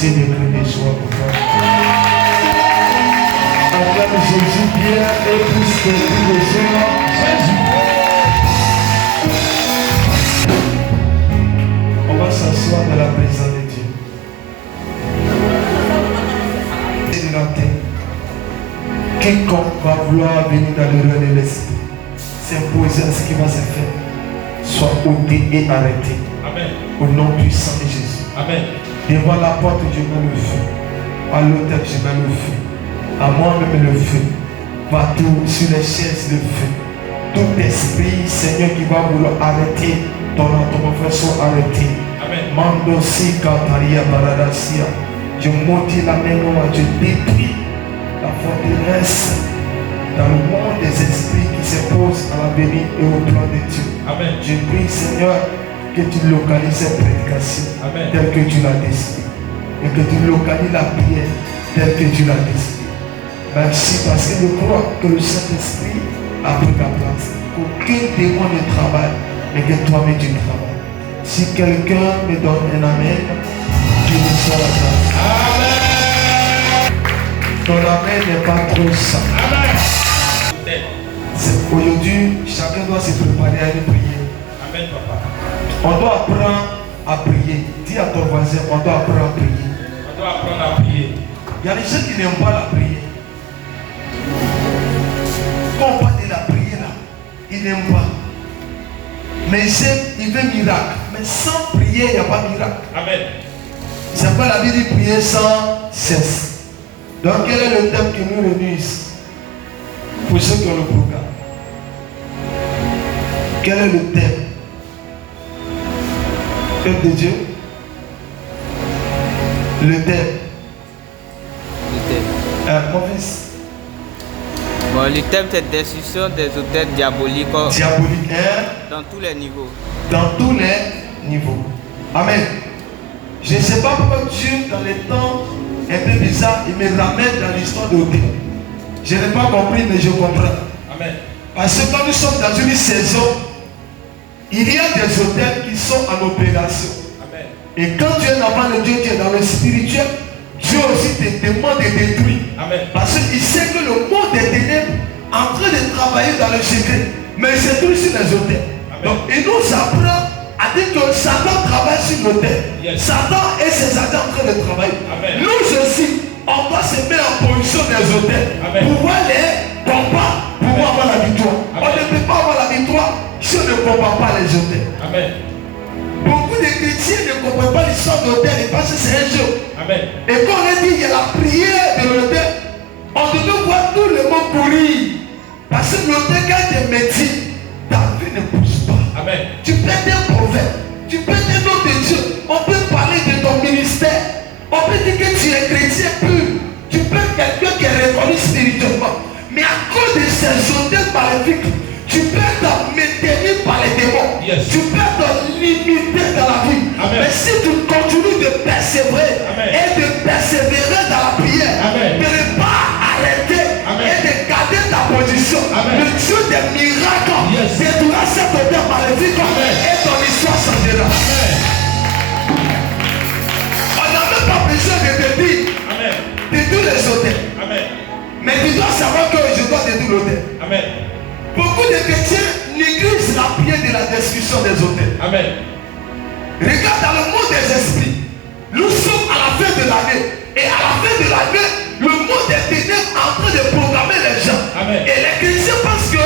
aussi des cris de joie pour toi. Acclame Jésus bien et plus que tous les jours. Jésus. On va s'asseoir dans la présence de Dieu. C'est de la terre. Quiconque va vouloir venir dans le règne de l'esprit, s'imposer à ce qui va se faire, soit ôté et arrêté. Amen. Au nom puissant de Jésus. Amen. Devant la porte, je mets le feu. À l'autel, je mets le feu. À moi-même, le feu. Partout, sur les chaises, le feu. Tout esprit, Seigneur, qui va vouloir arrêter ton frère, soit arrêté. Amen. Mandosi Kataria Baradasia. Je maudis la main noire, je détruis la forteresse dans le monde des esprits qui s'opposent à l'avenir et au plan de Dieu. Amen. Je prie, Seigneur, que tu localises cette prédication telle que tu l'as décidé. Et que tu localises la prière telle que tu l'as décidé. Merci parce que je crois que le Saint-Esprit a pris ta place. Qu'aucun démon ne travaille, mais que toi-même tu travailles. Si quelqu'un me donne un amen, je lui sois la grâce. Amen. Ton amen n'est pas trop ça. Amen. Aujourd'hui, chacun doit se préparer à une prière. Amen, papa. On doit apprendre à prier. Dis à ton voisin, on doit apprendre à prier. On doit apprendre à prier. Il y a des gens qui n'aiment pas la prière. Quand on parle de la prière là, ils n'aiment pas. Mais il veut miracle. Mais sans prier, il n'y a pas de miracle. Amen. C'est pas la vie de prier sans cesse. Donc quel est le thème qui nous réunit ici? Pour ceux qui ont le programme. Quel est le thème? Peuple de Dieu. Le thème. Mon fils. Bon, le thème c'est destruction des hôtels diaboliques. Diabolique, hein? Dans tous les niveaux. Dans tous les niveaux. Amen. Je ne sais pas pourquoi Dieu, dans les temps un peu bizarres, il me ramène dans l'histoire de l'hôtel. Je n'ai pas compris, mais je comprends. Amen. Parce que quand nous sommes dans une saison, il y a des hôtels qui sont en opération. Amen. Et quand tu es un enfant de Dieu, tu es dans le spirituel, Dieu aussi te demande de détruire. Amen. Parce qu'il sait que le monde des ténèbres est en train de travailler dans le secret. Mais c'est tout sur les hôtels. Donc il nous apprend à dire que Satan travaille sur l'hôtel. Yes. Satan et ses agents en train de travailler. Amen. Nous aussi, on doit se mettre en position des hôtels. Amen. Pour voir les combats, pour avoir la victoire. Amen. On ne peut pas avoir la victoire si on ne combat pas les hôtels. Amen. Beaucoup de chrétiens ne comprennent pas l'histoire de l'hôtel et pensent que c'est un jeu. Amen. Et quand on a dit qu'il y a la prière de l'hôtel, on devait voir tout le monde courir. Parce que l'hôtel, quand tu médecine, ta vie ne pousse pas. Amen. Tu peux être un prophète, tu peux être un homme de Dieu. On peut parler de ton ministère. On peut dire que tu es chrétien pur. Tu peux être quelqu'un qui est reconnu spirituellement. Mais à cause de ces hôtels maléfiques, tu peux être maintenu par les démons. Yes. Tu peux être limité dans la vie. Amen. Mais si tu continues de persévérer Amen. et de persévérer dans la prière, Amen. de ne pas arrêter Amen. et de garder ta position, Amen. le Dieu des miracles Yes. détruira cet hôtel maléfique Amen. et ton histoire changera. Amen. On n'a même pas besoin de te dire Amen. de tous les hôtels. Amen. Mais tu dois savoir que je dois détruire l'hôtel. Amen. Beaucoup de chrétiens négligent la prière de la destruction des hôtels. Amen. Regarde dans le monde des esprits. Nous sommes à la fin de l'année. Et à la fin de l'année, le monde des ténèbres est en train de programmer les gens. Amen. Et les chrétiens pensent que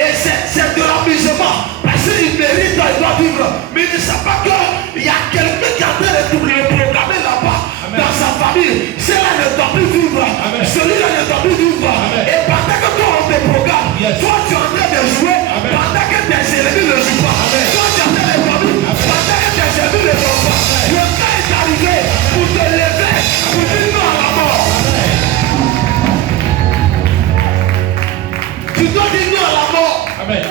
c'est de l'amusement. Parce qu'ils méritent, ils doivent vivre. Mais ils ne savent pas qu'il y a quelqu'un qui est en train de le programmer là-bas. Amen. Dans sa famille. Celui-là ne doit plus vivre. Amen. Celui-là ne doit plus vivre. Amen. Et pendant que toi on te programme, Yes. toi tu es en train de jouer. Amen. Pendant que tes ennemis ne jouent pas. Amen. Toi tu es en train de dormir. Pendant que tes ennemis ne dorment pas. Le temps est arrivé pour te lever, pour dire non à la mort. Tu dois dire non à la mort. Amen.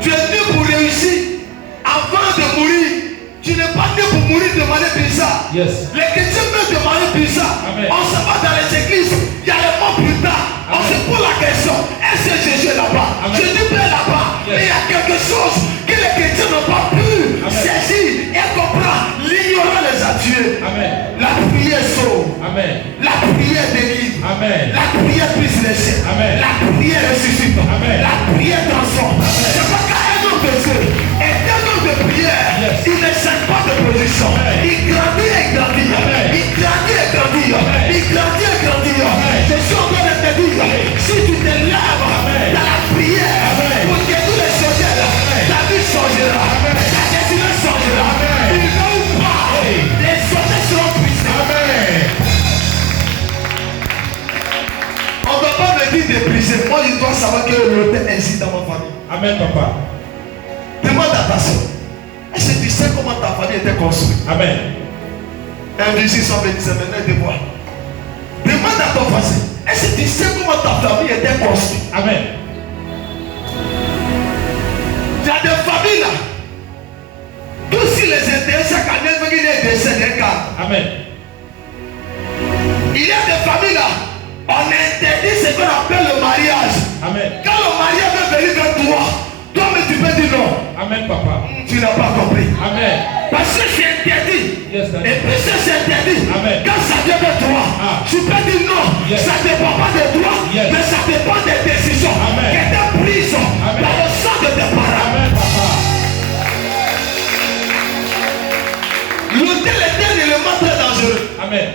Tu es né pour réussir. Avant de mourir, tu n'es pas né pour mourir de manière bizarre. Yes. Les chrétiens meurent de manière bizarre. Amen. On se va dans les églises, il y a les morts plus tard. On se pose la question, est-ce que Jésus est là-bas? Amen. Jésus est là-bas. Yes. Mais il y a quelque chose que les chrétiens n'ont pas pu Amen. saisir et comprendre. L'ignorant les a tués. Amen. La prière prière sauve. Amen. La prière délivre. Amen. La prière brise les chaînes. Amen. La prière ressuscite. Amen. La prière transforme. C'est pas qu'un homme de Dieu est un homme de prière. Yes. Il ne change pas de position. Amen. Il grandit et grandit. Amen. Il grandit et grandit. Amen. Il grandit et grandit. Amen. Je suis en train de te dire, si tu te lèves Amen. dans la prière Amen. pour que tous les chaudières, ta vie changera. Amen. Ta destinée changera. Amen. Il va ou pas, Hey. les chaudières seront puissants. Amen. On ne va pas me dire de briser. Moi, je dois savoir que l'autel existe dans ma famille. Amen, papa. Demande à ta soeur. Est-ce que tu sais comment ta famille était construite? Amen. Invisible sans bénissement, maintenant de voir. Demande à ton voisin. Est-ce que tu sais comment ta famille était construite? Amen. Il y a des familles là. Tous si les intérêts chaque année veulent des décès d'un cas. Amen. Il y a des familles là. On interdit ce qu'on appelle le mariage. Amen. Quand le mariage veut venir vers toi, toi-même tu peux dire non. Amen, papa. Tu n'as pas compris. Amen. Parce que c'est interdit. Yes, Daddy. Et puis c'est interdit. Amen. Quand ça vient de toi, tu peux dire non. Yes. Ça ne dépend pas de toi, Yes. mais ça dépend des décisions Amen. qui étaient prises Amen. par le sang de tes parents. Amen, papa. L'autel est un élément très dangereux. Amen.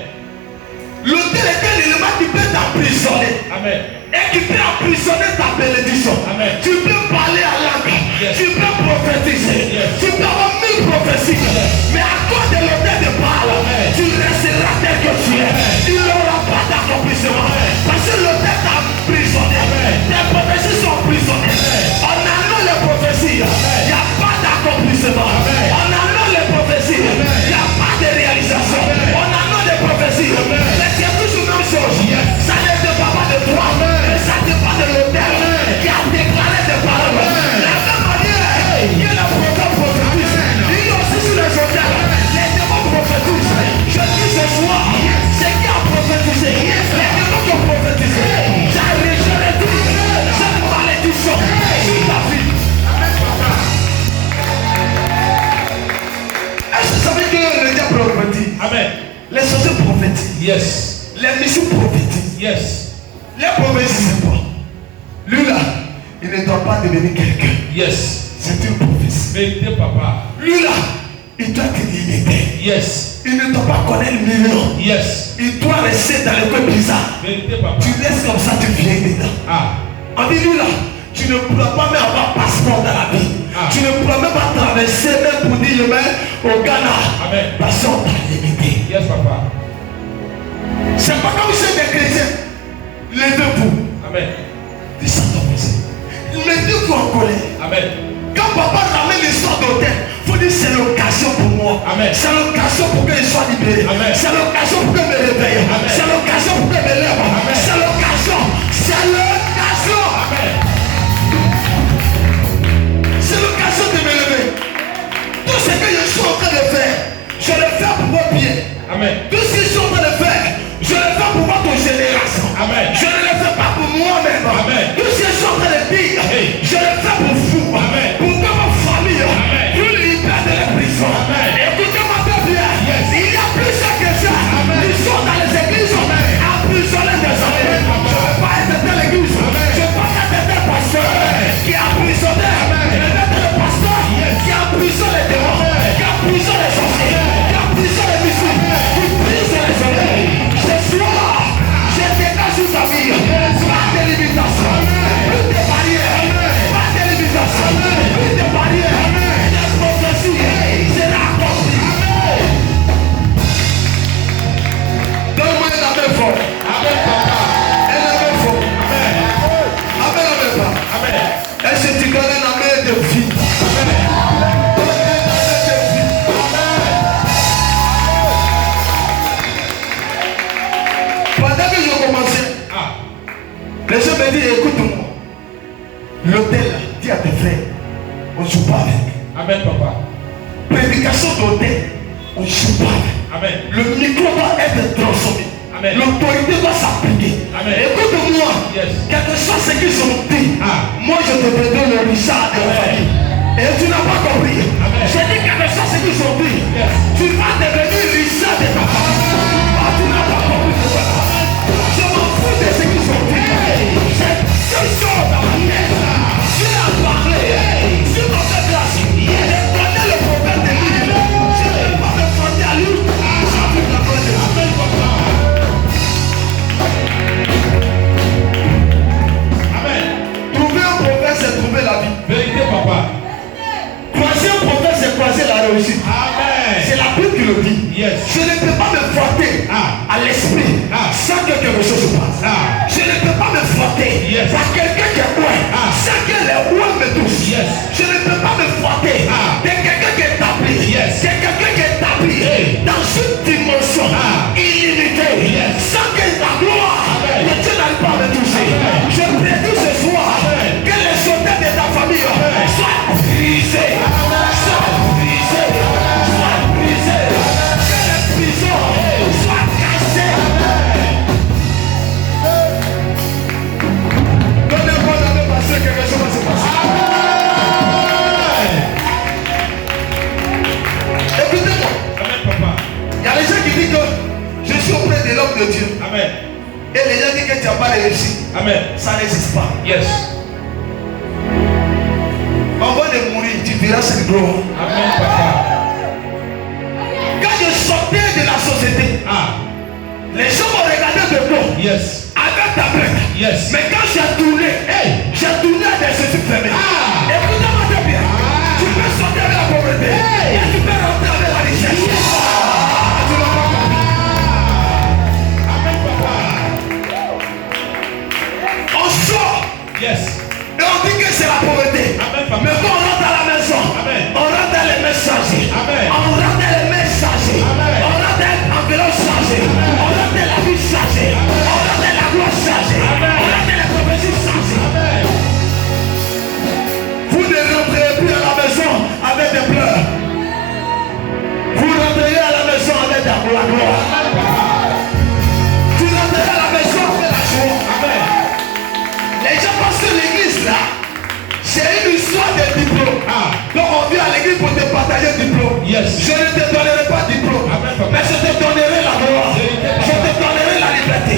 L'autel est un élément qui peut t'emprisonner. Amen. Et qui peut emprisonner ta bénédiction. Amen. Tu peux parler à langue. Yes. Tu peux prophétiser. Yes. Tu peux avoir 1000 prophéties. Mais à cause de l'autel de Baal, Amen. tu resteras tel que tu es. Tu n'auras pas d'accomplissement. Parce que l'autel t'a emprisonné. Amen. Tes prophéties sont emprisonnées. On annule les prophéties. Il n'y a pas d'accomplissement. Amen. On annule les prophéties. Il n'y a pas de réalisation. Amen. On annule les prophéties. Amen. Mais c'est toujours la même chose. Yes. Ça ne dépend pas de toi. Amen. Mais ça dépend de l'autel Amen. qui a déclaré des paroles. Amen. La même manière que le prophète prophétise. Amen. Il y a aussi sur les autels. Les démons prophétisent. Je dis ce soir, c'est qui a prophétisé. Les démons qui ont prophétisé. Je le dis. Cette malédiction sur ta vie. Est-ce que vous savez que le diable prophétise? Amen. Les sorciers prophétisent. Yes. Les messieurs prophétisent. Yes. Les prophéties, c'est quoi? Lui là, il ne doit pas devenir quelqu'un. Yes. C'est une prophétie. Vérité, papa. Lui là, il doit être limité. Yes. Il ne doit pas connaître le million. Yes. Il doit rester dans le coin bizarre. Vérité, papa. Tu laisses comme ça, tu viens dedans. Ah. On dit lui là, tu ne pourras pas même avoir passeport dans la vie. Ah. Tu ne pourras même pas traverser même pour dire je vais au Ghana. Amen. Parce qu'on t'a limité. Yes, papa. C'est pas comme c'est des chrétiens. Levez-vous. Amen. Descends ton musée. Mettez-vous en colère. Amen. Quand papa ramène l'histoire d'hôtel, il faut dire c'est l'occasion pour moi. Amen. C'est l'occasion pour que je sois libéré. Amen. C'est l'occasion pour que je me réveille. Amen. C'est l'occasion pour que je me lève. Amen. C'est l'occasion. C'est l'occasion. Amen. C'est l'occasion de me lever. Tout ce que je suis en train de faire, je le fais pour mon bien. Amen. Tout ce que je suis en train de faire, je le fais pour votre génération. Amen. Je ne le fais pas pour moi-même. Amen. Tout ce que je suis en train de dire, Hey. je le fais pour vous. Amen. Pour que ma famille Amen. vous libère de la prison. Amen. Écoutez-moi très bien. Yes. Il y a plusieurs chrétiens Amen. qui sont dans les églises emprisonnés des années. Amen, papa. Je ne veux pas être dans l'église. Amen. Je veux pas être tel pasteur Amen. qui est emprisonné. Amen. Mais d'être le pasteur Yes. qui emprisonne les démons, Amen. qui emprisonne les sorciers, Amen. qui emprisonne les missiles, qui brise les oreilles. Ce soir, je dégage sur ta vie. Pas de limitation. Plus de barrières. Pas de limitation. Plus de barrières. La prophétie sera accomplie. Donne-moi un amen fort. Amen, papa. Un amen fort. Amen. Amen, amen pas. Amen. Est-ce que tu donnes un amen de vie? Amen. Donne un amen de vie. Pendant que je commençais, Ah. les gens me disent, écoute-moi. L'hôtel, dis à tes frères, on ne joue pas avec. Amen, papa. Prédication d'hôtel, on ne joue pas avec. Amen. Le micro doit être transformé. Amen. L'autorité doit s'appliquer. Amen. Écoute-moi. Yes. Quel que soit ce qu'ils ont dit, Ah. moi je te donne le Richard de la Amen. famille. Et tu n'as pas compris. Amen. J'ai dit quel que soit ce qu'ils ont dit, Yes. tu vas devenir Richard de ta famille. assis auprès de l'homme de Dieu. Amen. Et les gens disent que tu n'as pas réussi. Amen. Ça n'existe pas. Yes. Avant de mourir, tu verras cette gloire. Amen, papa. Quand je sortais de la société, les gens m'ont regardé de dos. Yes. Avec ta bec. Yes. Mais quand j'ai tourné, j'ai tourné à des yeux fermés. Écoutez-moi très bien. Tu peux sortir avec la pauvreté. Et tu peux rentrer avec la richesse. Tu n'as pas compris. Amen, papa. On sort. Yes. Et on dit que c'est la pauvreté. Amen, papa. Mais quand on rentre à la maison, Amen. on rentre dans les mains chargées. Amen. On rentre dans les mains chargées. Amen. On rentre dans l'enveloppe chargée. On rentre dans la vie chargée. On rentre dans la gloire chargée. Amen. On rentre dans les prophéties chargées. Amen. Vous ne rentrez plus à la maison avec des pleurs. Vous rentrez à la maison avec la gloire. Tu rentrez à la maison avec la joie. Amen. Les gens pensent que l'église là, c'est une histoire de diplôme. Donc on vient à l'église pour te partager le diplôme. Yes. Je ne te donnerai pas de diplôme. Amen, papa. Mais je te donnerai la gloire. Je te donnerai la liberté.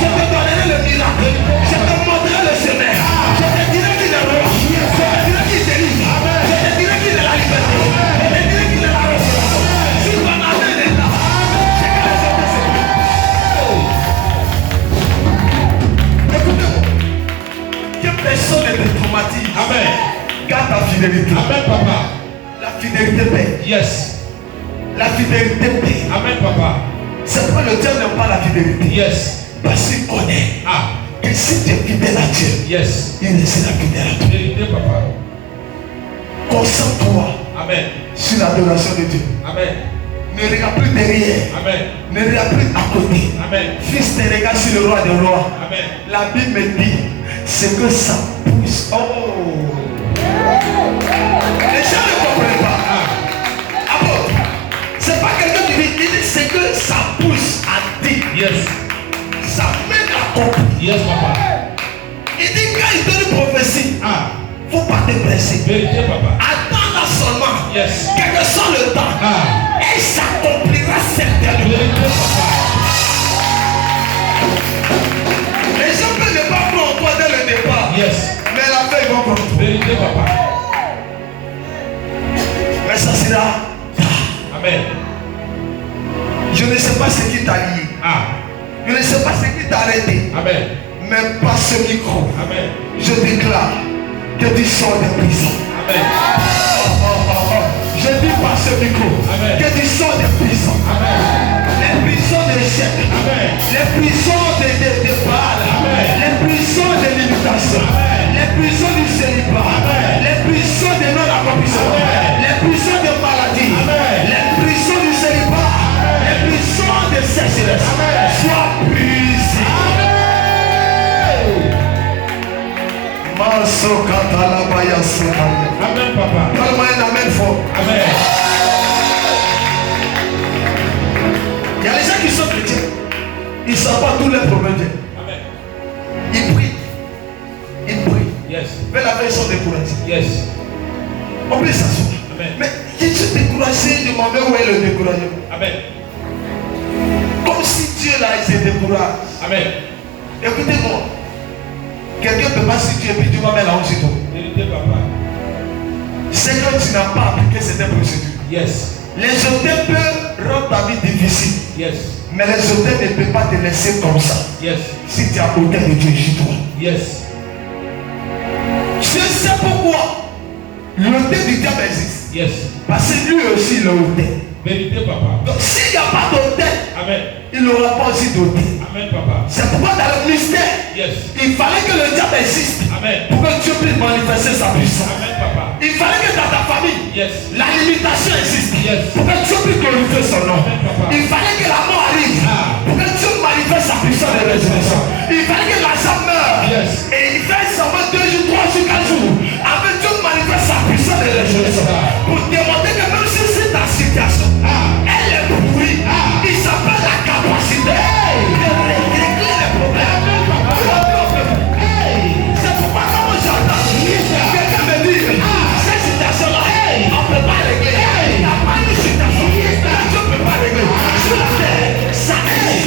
Je te donnerai le miracle. Je te montrerai le chemin. Je te dirai qu'il est roi. Je te dirai qu'il délivre. Je te dirai qu'il est la liberté. Je te dirai qu'il est la restauration. Si tu en as un état, c'est que les autres c'est bien. Écoutez-moi. Que personne ne te traumatise. Amen. Garde ta fidélité. Amen, papa. La fidélité paie. Yes. La fidélité paie. Amen, papa. C'est pourquoi le diable n'aime pas la fidélité. Yes. Parce qu'il connaît que si tu es fidèle à Dieu, Yes. il restera fidèle à toi. Vérité, papa. Concentre-toi Amen. sur l'adoration de Dieu. Amen. Ne regarde plus derrière. Amen. Ne regarde plus à côté. Amen. Fils, te regarde sur le roi des rois. Amen. La Bible me dit, c'est que ça pousse. Oh! Les gens ne comprennent pas. Ah bon? C'est pas quelqu'un qui dit, il dit c'est que ça pousse à dire. Yes. Ça mène à comprendre. Yes, papa. Il dit quand il donne une prophétie, faut pas te presser. Vérité, papa. Attends seulement. Yes. Quel que soit le temps. Et s'accomplira certainement. Vérité, papa. Les gens peuvent ne pas prendre toi dès le départ. Yes. Mais la fin, ils vont prendre. Vérité, papa. Mais ça sera. Amen. Je ne sais pas ce qui t'a lié. Je ne sais pas ce qui t'a arrêté. Amen. Mais par ce micro, Amen. je déclare que tu sors de prison. Amen. Je dis par ce micro Amen. que tu sors de prison. Amen. Les prisons de l'échec. Amen. Les prisons de Baal. Amen. Les prisons de l'imitation. Amen. Les prisons du célibat. Amen. Les prisons de non-accomplissement. Amen. Les prisons de maladie. Amen. Les prisons du célibat. Amen. Les prisons de sécheresse. Amen. Sois brisé. Amen, papa. Donne-moi un amen fort. Amen. Il y a les gens qui sont chrétiens. Ils ne savent pas tous leurs problèmes. Amen. Ils prient. Ils prient. Yes. Mais la fin, ils sont découragés. Yes. On peut s'asseoir. Amen. Mais je suis découragé, demandez où est le découragement. Amen. Comme si Dieu là, il se décourage. Amen. Écoutez-moi. Quelqu'un ne peut pas si Dieu et puis tu vas mettre la honte sur toi. Vérité, papa. C'est que tu n'as pas appliqué cette procédure. Yes. Les hôtels peuvent rendre ta vie difficile. Yes. Mais les hôtels ne peuvent pas te laisser comme ça. Yes. Si tu as hôtel de Dieu chez toi. Yes. Je sais pourquoi l'hôtel du diable existe. Yes. Parce que lui aussi il a hôtel. Vérité, papa. Donc s'il n'y a pas d'hôtel, Amen. il n'aura pas aussi d'hôtel. Amen, papa. C'est pourquoi dans le mystère, Yes. il fallait que le diable existe. Amen. Pour que Dieu puisse manifester sa puissance. Amen, papa. Il fallait que dans ta famille, Yes. la limitation existe. Yes. Pour que Dieu puisse glorifier son nom. Amen, papa. Il fallait que la mort arrive. Pour que Dieu manifeste sa puissance de résurrection. Il fallait que Lazare meure. Yes. Et il fait seulement 2 jours, 3 jours, 4 jours. Avec Dieu manifeste sa puissance de résurrection. Pour démontrer que même si c'est ta situation, elle est pourrie. Il s'appelle la capacité de régler les problèmes. C'est pourquoi quand j'entends quelqu'un me dire cette situation-là, on ne peut pas régler. Il n'y a pas de situation que Dieu ne peut pas régler. Sur la terre, ça aide.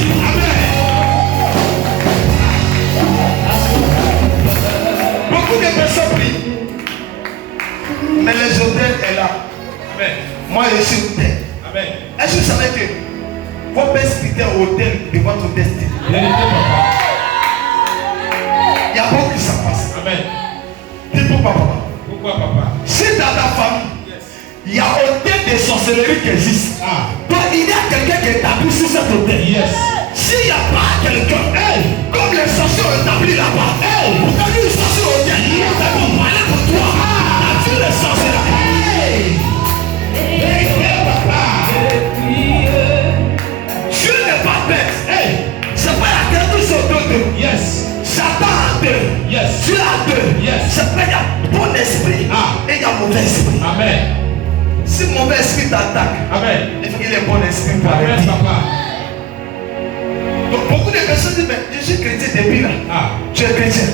hôtel de votre destinée. Vérité, papa. Il y a beaucoup qui s'en passe. Amen. Dis pourquoi papa? Pourquoi, papa? Si dans ta famille, il y a hôtel de sorcellerie qui existe, donc il y a quelqu'un qui est établi sur cet hôtel. Yes. S'il n'y a pas quelqu'un, comme les sorciers ont établi là-bas, pour que les sorciers au hôtel, ils vont parler pour toi. Tu les sorciers. Dieu n'est pas bête. C'est pas la tête qui sont deux. Yes. Satan a deux. Yes. Dieu a deux. Yes. C'est pas il y a bon esprit et il y a mauvais esprit. Amen. Si mauvais esprit t'attaque, Amen. il faut qu'il ait bon esprit pour Amen, arrêter. papa. Donc beaucoup de personnes disent, mais je suis chrétien depuis là. Tu es chrétien,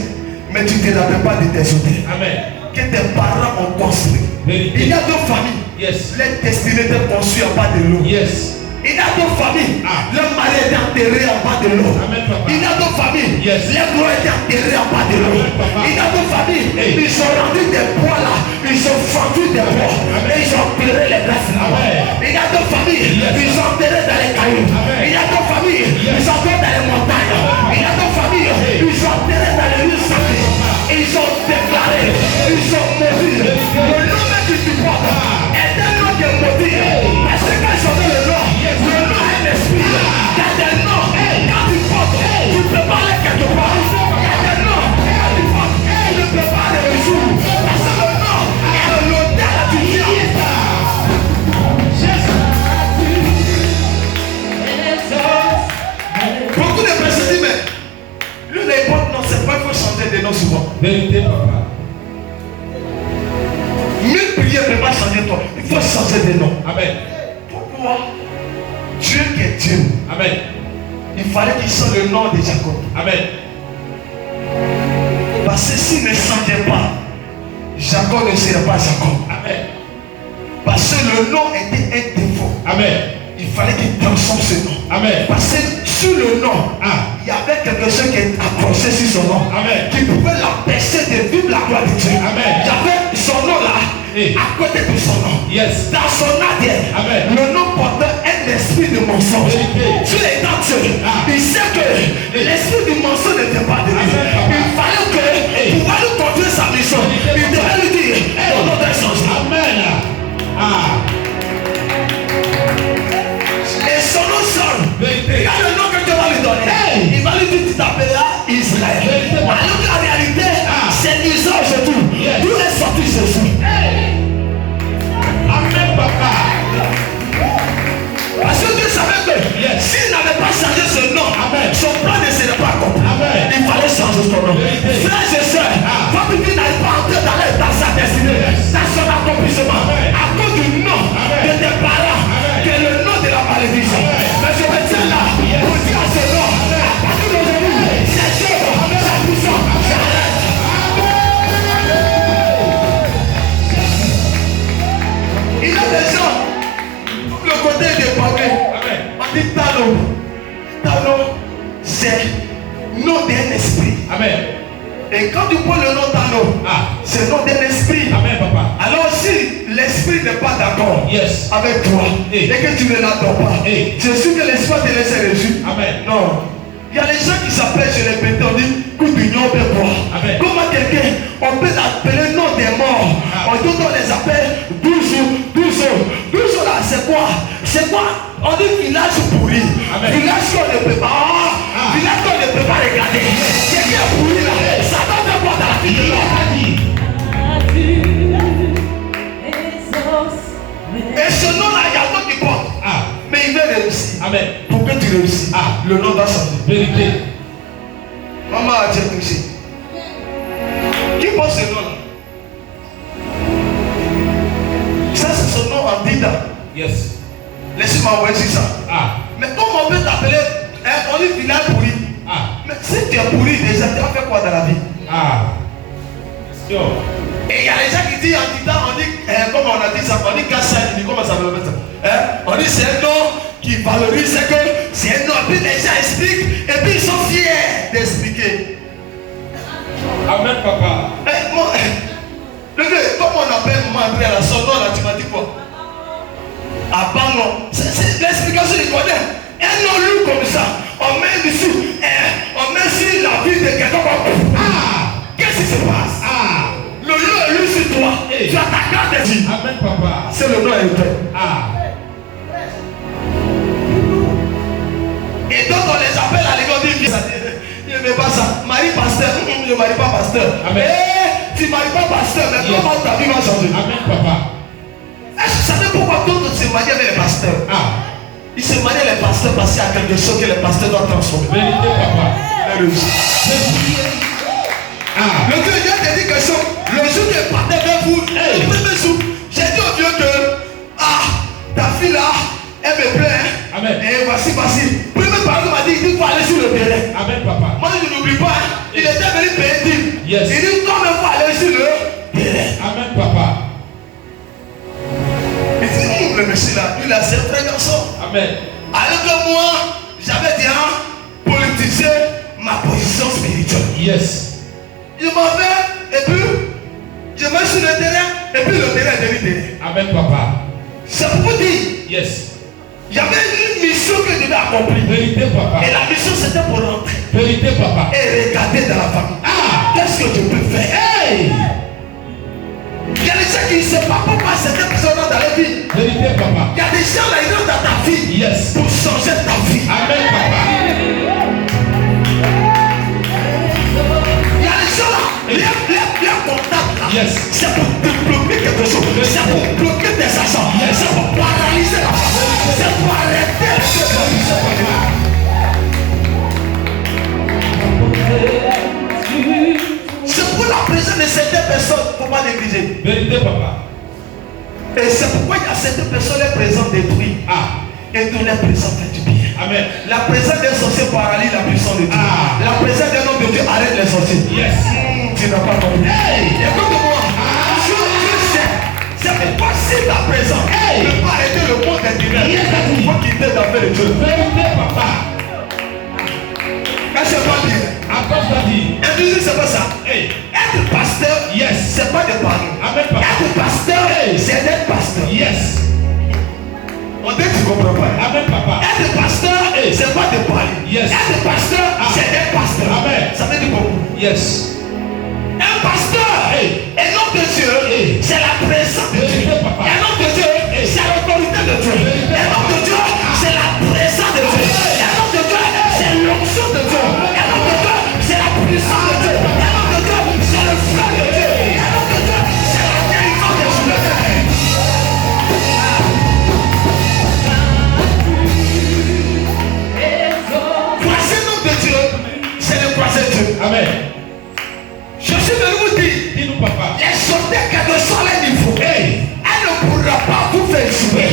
mais tu ne te rappelles pas de tes hôtels. Amen. Que tes parents ont construit. Il y a deux familles. Yes. Les destinés étaient construits en bas de l'eau. Yes. Il y a deux familles. Le mari était enterré en bas de l'eau. Amen, papa. Il y a deux familles. Yes. Les gros étaient enterrés en bas de l'eau. Amen, papa. Il y a deux familles. Ils sont rendus des bois là. Ils ont fendu des bois. Et ils ont enterré les restes là-bas. Il y a deux familles. Yes. Ils sont enterrés dans les cailloux. Amen. Il y a deux familles. Yes. Ils sont enterrés dans les montagnes. Il y a deux familles. Ils sont enterrés dans les lieux sacrés. Ils sont déclarés. Ils sont maudits. Le nom que tu portes est un nom qui est maudit. Parce que quand ils sont dans le nom, le nom est l'esprit. Il y a des noms. Quand tu portes, tu ne peux pas aller quelque part. Il y a des noms. Quand tu portes, tu ne peux pas aller au jour. Parce que le nom est l'autel du diable. Beaucoup de personnes disent, mais lui, les portes, non, c'est pas qu'il faut changer de nom souvent. Vérité, papa. 1000 prières ne peuvent pas changer toi. Il faut changer de nom. Amen. Pourquoi Dieu qui est Dieu, Amen. il fallait qu'il change le nom de Jacob. Amen. Parce que s'il ne changeait pas, Jacob ne serait pas Jacob. Amen. Parce que le nom était un défaut. Amen. Il fallait qu'il transforme ce nom. Amen. Parce que sur le nom, il y avait quelque chose qui est accroché sur son nom. Amen. Qui pouvait l'empêcher de vivre la gloire de Dieu. Amen. Il y avait son nom là, à côté de son nom. Yes. Dans son ADN, Amen. le nom portait un esprit de mensonge. Vérité. Dieu étant Dieu, il sait que l'esprit du mensonge n'était pas de lui. Il fallait que, pour lui conduire sa mission, il devait lui dire, ton nom doit changer. Amen. Et son nom change. Vérité. Il y a le nom que Dieu va lui donner. Il va lui dire, tu t'appelleras Israël. Alors qu'en réalité, c'est Israël aujourd'hui. Yes. D'où est sorti Jésus. Amen, papa. Parce que Dieu savait que s'il n'avait pas changé ce nom, son plan ne serait pas accompli. Il fallait changer son nom. Frères et sœurs, votre vie n'arrive pas à entrer dans sa destinée, dans son accomplissement, à cause du nom de tes parents, qui est le nom de la malédiction. Mais je me tiens là pour dire à ce nom, à partir d'aujourd'hui, c'est Dieu, c'est puissant, j'arrête. Il y a des gens, le côté des papiers, on dit Talo. Talo, c'est nom d'un esprit. Amen. Et quand tu prends le nom Talo, c'est nom d'un esprit. Amen, papa. Alors si l'esprit n'est pas d'accord avec toi et que tu ne l'adores pas, c'est sûr que l'esprit te laisse réussir. Amen. Non. Il y a des gens qui s'appellent chez les pétons, on dit coup d'union de bois. Comment quelqu'un, on peut l'appeler nom des morts. On les appelle 12 là, c'est quoi? C'est quoi? On dit village pourri. Village qu'on ne peut pas. Village qu'on ne peut pas regarder. C'est qui est pourri là? Ça va faire quoi dans la vie de l'homme? Et ce nom là, il y a d'autres qui portent. Mais il veut réussir. Amen. Pour que tu réussisses, le nom doit changer. Vérité. Maman a déjà touché. Qui porte ce nom là? Ça c'est son nom en Dida. Yes. Laissez-moi envoyer sur ça. Mais comment on peut t'appeler on dit village pourri. Mais si tu es pourri déjà, tu vas faire quoi dans la vie? Question. Et il y a des gens qui disent en Dida, on dit, comme on a dit ça, on dit Kassa, comment ça veut dire ça? On dit c'est un nom qui valorise, c'est que c'est un nom. Puis les gens expliquent et puis ils sont fiers d'expliquer. Amen, papa. Comment on appelle maman André à son nom là, tu m'as dit quoi? Abango. C'est l'explication, il connaît. Un nom lourd comme ça, on met dessus, on met sur la vie de quelqu'un. Qu'est-ce qui se passe? Le nom est lourd sur toi. Tu as ta carte ici. Amen, papa. C'est le nom est vrai. Et donc on les appelle à l'école, il ne met pas ça. Marie pasteur, je ne marie pas pasteur. Amen. Tu ne maries pas pasteur, mais comment ta vie va changer? Amen, papa. Est-ce que vous savez pourquoi d'autres se marient avec les pasteurs? Ils se marient avec les pasteurs parce qu'il y a quelque chose que les pasteurs doivent transformer. Vérité, papa. Le Dieu, il a dit quelque chose. Le jour que je partais vers vous, le premier jour, j'ai dit au Dieu que ta fille là, elle me plaît. Amen. Et voici. Premier parole m'a dit, il faut aller sur le terrain. Amen, papa. Moi je n'oublie pas, il était venu payer. Yes. Il dit, quand même, il faut aller sur le terrain. Amen, papa. Il dit, le monsieur là, lui là, c'est un vrai garçon. Amen. Alors que moi, j'avais déjà politisé ma position spirituelle. Yes. Je m'en vais, et puis, je vais sur le terrain, et puis le terrain est devenu terrain. Amen, papa. C'est pour vous dire, Yes. il y avait une mission que je devais accomplir. Vérité, papa. Et la mission c'était pour rentrer Vérité, papa. et regarder dans la famille. Qu'est-ce que je peux faire? Il y a des gens qui ne savent pas pourquoi certaines personnes dans la vie. Vérité, papa. Il y a des gens là, ils rentrent dans ta vie. Yes. Pour changer ta vie. Amen, papa. Il y a des gens là, les contacts là. Yes. C'est pour débloquer quelque chose. C'est pour bloquer tes agents. C'est pour paralyser la famille. C'est pour arrêter les choses. C'est pour la présence de certaines personnes, il ne faut pas négliger. Vérité, papa. Et c'est pourquoi il y a certaines personnes, les présents détruits. Et tous les présents fait du bien. Amen. La présence d'un sorcier paralyse la puissance de Dieu. La présence d'un homme de Dieu arrête les sorciers. Yes. Tu n'as pas compris. Écoute-moi. C'est pourquoi si ta présence ne peut pas arrêter le monde des ténèbres, il faut quitter d'affaire de Dieu. Vérité, papa. Est-ce que c'est pas bien? Encore ça dit. Et c'est pas ça. Être pasteur, Yes. c'est pas de parler. Amen, papa. Être pasteur, c'est d'être pasteur. Yes. On dit que tu comprends pas. Amen, papa. Être pasteur, c'est pas de parler. Yes. Être pasteur, c'est d'être pasteur. Amen. Ça veut dire quoi? Yes. Un pasteur, un homme de Dieu, c'est la présence de Dieu. Un homme de Dieu, c'est l'autorité de Dieu. Un homme de Dieu, c'est la présence de Dieu. Un homme de Dieu, c'est l'onction de Dieu. Un homme de Dieu, c'est la puissance de Dieu. Un homme de Dieu, c'est le feu de Dieu. Un homme de Dieu, c'est la guérison de Dieu. Croiser l'homme de Dieu, c'est le croiser Dieu. Amen. Je suis venu vous dire, Dis-nous, papa. les soldats, quel que soit le niveau, elle ne pourra pas vous faire jouer.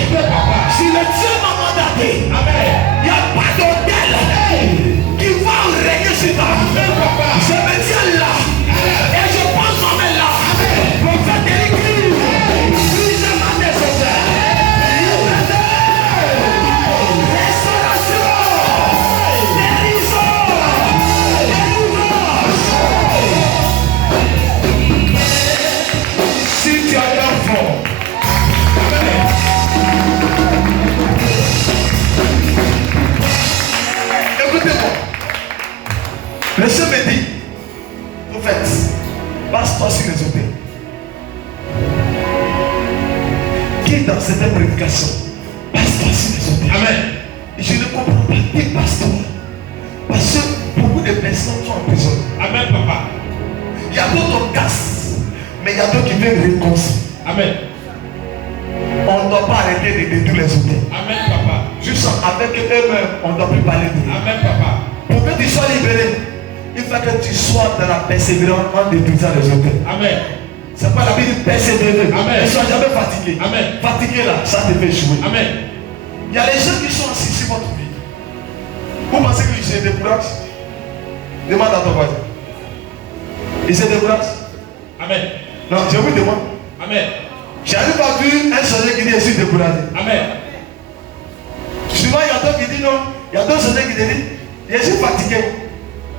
Si le Dieu m'a mandaté, Amen. il n'y a pas d'hôtel qui va régner sur ta vie. Je me tiens là et je pense ma main là. Prophète Élie, brisement des hôtels, restauration, guérison, délivrance. Si tu as un fort, écoutez-moi. Le Seigneur me dit, prophète, passe-toi sur les hôtels. Qui est dans cette prédication? Passe-toi sur les hôtels. Amen. Et je ne comprends pas qui passe-toi. Parce que beaucoup de personnes sont en prison. Amen, papa. Il y a d'autres qui cassent, mais il y a d'autres qui viennent réconcilier. Amen. On ne doit pas arrêter de détruire les hôtels. Amen, papa. Juste avec eux-mêmes, on ne doit plus parler de eux. Amen, papa. Pour que tu sois libéré, il faut que tu sois dans la persévérance en détruisant les hôtels. Amen. C'est pas la vie de persévérer. Amen. Ne sois jamais fatigué. Amen. Fatigué là, ça te fait jouer. Amen. Il y a les gens qui sont assis sur votre vie. Vous pensez qu'ils se découragent? Demande à ton voisin. Ils se découragent? Amen. Non, je vous demande. Amen. J'arrive pas vu un soldat qui dit je suis découragé. Amen. Souvent, il y a d'autres qui disent non. Il y a d'autres soldats qui disent je suis fatigué.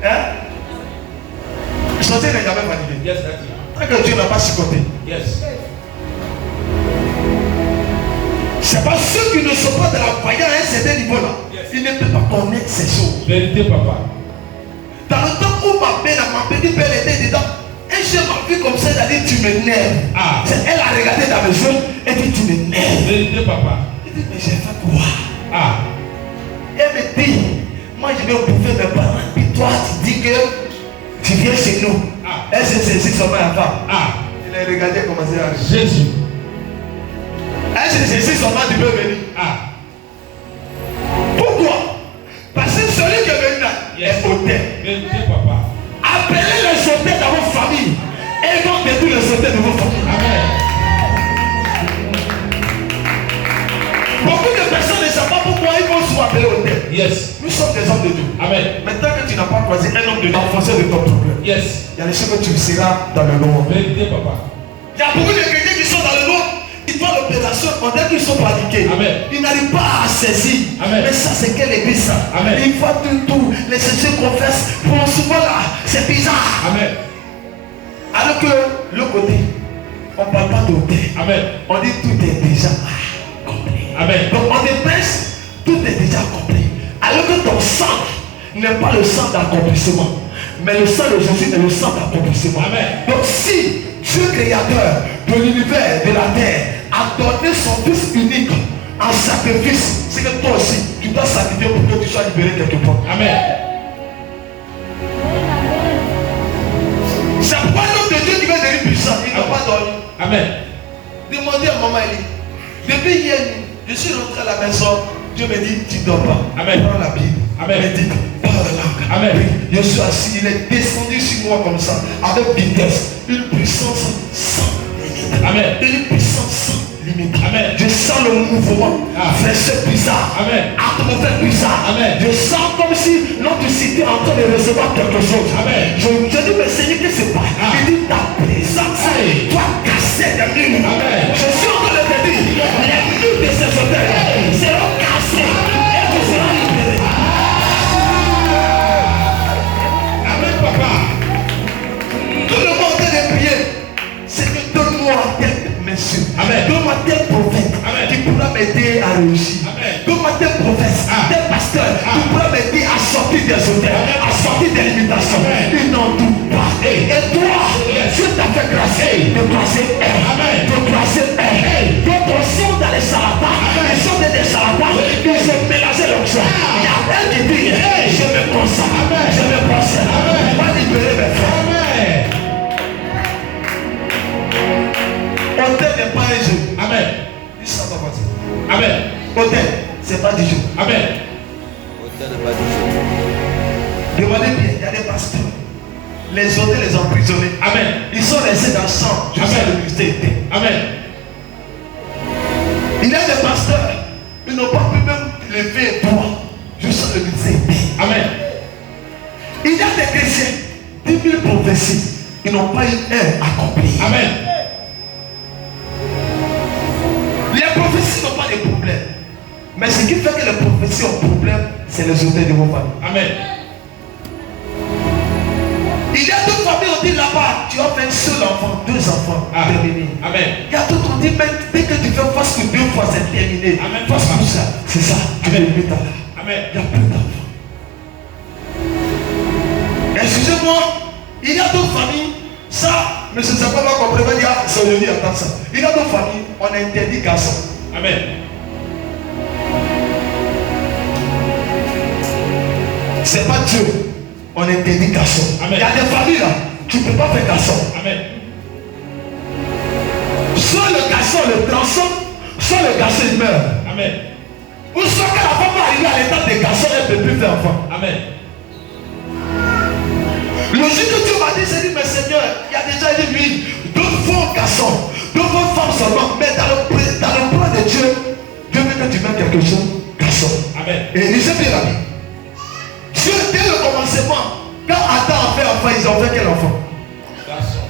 Hein? Le soldat n'est jamais fatigué. Yes, daddy. Tant que Dieu n'a pas chicoté. Yes. C'est pas ceux qui ne sont pas dans la voyance à un certain niveau-là. Ils ne peuvent pas connaître ces choses. Vérité, papa. Dans le temps où ma petite belle était dedans, un chien m'a vu comme ça, elle a dit tu m'énerves. Ah. Elle a regardé dans mes yeux, elle dit tu m'énerves. Vérité, papa. Elle dit mais j'ai fait quoi? Ah. Elle me dit, moi je vais bouffer mes parents. Puis toi tu dis que tu viens chez nous. Ah. Elle s'est saisie seulement la femme. Ah. Elle a regardé comment c'est. Jésus. Elle s'est saisie seulement du peu venir. Ah. Pourquoi? Parce que celui qui est venu là est hôtel. Vérité, papa. Appelez les hôtels dans vos familles. Et vont détruire les hôtels de vos familles. Amen. Beaucoup de personnes ne savent pas pourquoi ils vont souvent appeler hôtel. Yes. Nous sommes des hommes de Dieu. Amen. Maintenant que tu n'as pas choisi un homme de Dieu, enfoncer de ton problème. Yes. Il y a des choses que tu seras dans le noir. Vérité, papa. Il y a beaucoup de chrétiens qui sont dans le noir. Ils font l'opération pendant qu'ils sont pratiqués. Amen. Ils n'arrivent pas à saisir. Amen. Mais ça, c'est quelle église ça? Amen. Ils font tout. Les chrétiens confessent. Pour souvent là, c'est bizarre. Amen. Alors que l'autre côté, on ne parle pas d'hôtel. Amen. On dit tout est déjà complet. Amen. Donc on dépense, tout est déjà complet. Alors que ton sang n'est pas le sang d'accomplissement, mais le sang de Jésus est le sang d'accomplissement. Amen. Donc si Dieu créateur de l'univers, de la terre, a donné son Fils unique en sacrifice, c'est que toi aussi, tu dois sacrifier pour que tu sois libéré quelque part. Amen. C'est pourquoi l'homme de Dieu qui va devenir puissant, il n'a pas dormi. Amen. Demandez à maman Elie. Depuis hier, je suis rentré à la maison. Dieu me dit, tu ne dors pas. Amen. Prends la Bible. Amen. Médite. Parle la langue. Amen. Oui, je suis assis. Il est descendu sur moi comme ça. Avec vitesse. Une puissance sans limite. Amen. Une puissance sans limite. Amen. Je sens le mouvement. Ah. Verset bizarre. Amen. Atmosphère bizarre. Amen. Je sens comme si notre cité est en train de recevoir quelque chose. Amen. Je dis, mais Seigneur, qu'est-ce qui se passe? Ah. Il dit, ta présence doit casser des murs. Amen. Je suis en train de te dire, les murs de ces hôtels seront cassés et vous serez libérés. Amen, papa. Tout le monde est de prier. Seigneur, donne-moi tel monsieur. Amen. Donne-moi tel prophète Amen. qui pourra m'aider à réussir. Amen. Donne-moi tel prophète, Ah. tel pasteur qui pourra m'aider à sortir des hôtels, Amen. à sortir des limitations. Amen. Ils n'en doutent pas. Hey. Et toi, Yes. Dieu t'a fait grâce Hey. de placer un. Amen. De placer un. Hey. D'autres sont dans les sarabas. Amen. Ils sont des sarabas. Ils ont mélangé leur sang. Il y a un qui dit, Hey. je me consacre. Amen. Je me consacre. Amen. Je vais libérer mes frères. Amen. Hôtel n'est pas un jeu. Amen. Dis ça, papa. Amen. Hôtel, c'est pas du jeu. Amen. Demandez bien, il y a des pasteurs. Les hôtels, les emprisonnés. Amen. Ils sont restés dans le sang jusqu'à Amen. le ministère. Amen. Il y a des pasteurs, ils n'ont pas pu même lever un poids jusqu'à le ministère. Amen. Il y a des chrétiens, 10 000 prophéties, ils n'ont pas eu un accompli. Amen. Les prophéties n'ont pas de problème. Mais ce qui fait que les prophéties ont problème, c'est les hôtels de vos familles. Amen. Il y a deux familles, on dit là-bas, tu as fait un seul enfant, 2 enfants, Ah. terminé. Amen. Il y a d'autres, on dit, mais dès que tu fais face que 2 fois, c'est terminé. Amen. Face pour ça, c'est ça. Tu vas Amen. lever ta là. Amen. Il y a plus d'enfants. Excusez-moi, il y a d'autres familles, ça, M. Zappa va comprendre, il y a, c'est le lit, attends ça. Il y a d'autres familles, on interdit garçon. Amen. C'est pas Dieu, on interdit garçon. Amen. Il y a des familles là, tu ne peux pas faire garçon. Amen. Soit le garçon le transforme, soit le garçon il meurt. Amen. Ou soit quand la femme va arriver à l'état des garçons, elle ne peut plus faire enfant. Amen. Le jour que Dieu m'a dit, j'ai dit, mais Seigneur, il y a déjà dit, oui, 2 faux garçons, 2 fausses femmes seulement, mais dans le plan de Dieu, Dieu veut que tu mettes quelque chose, garçon. Amen. Et lisez bien la Bible. Dieu, dès le commencement, quand Adam a fait enfant, ils ont fait quel enfant? Garçon.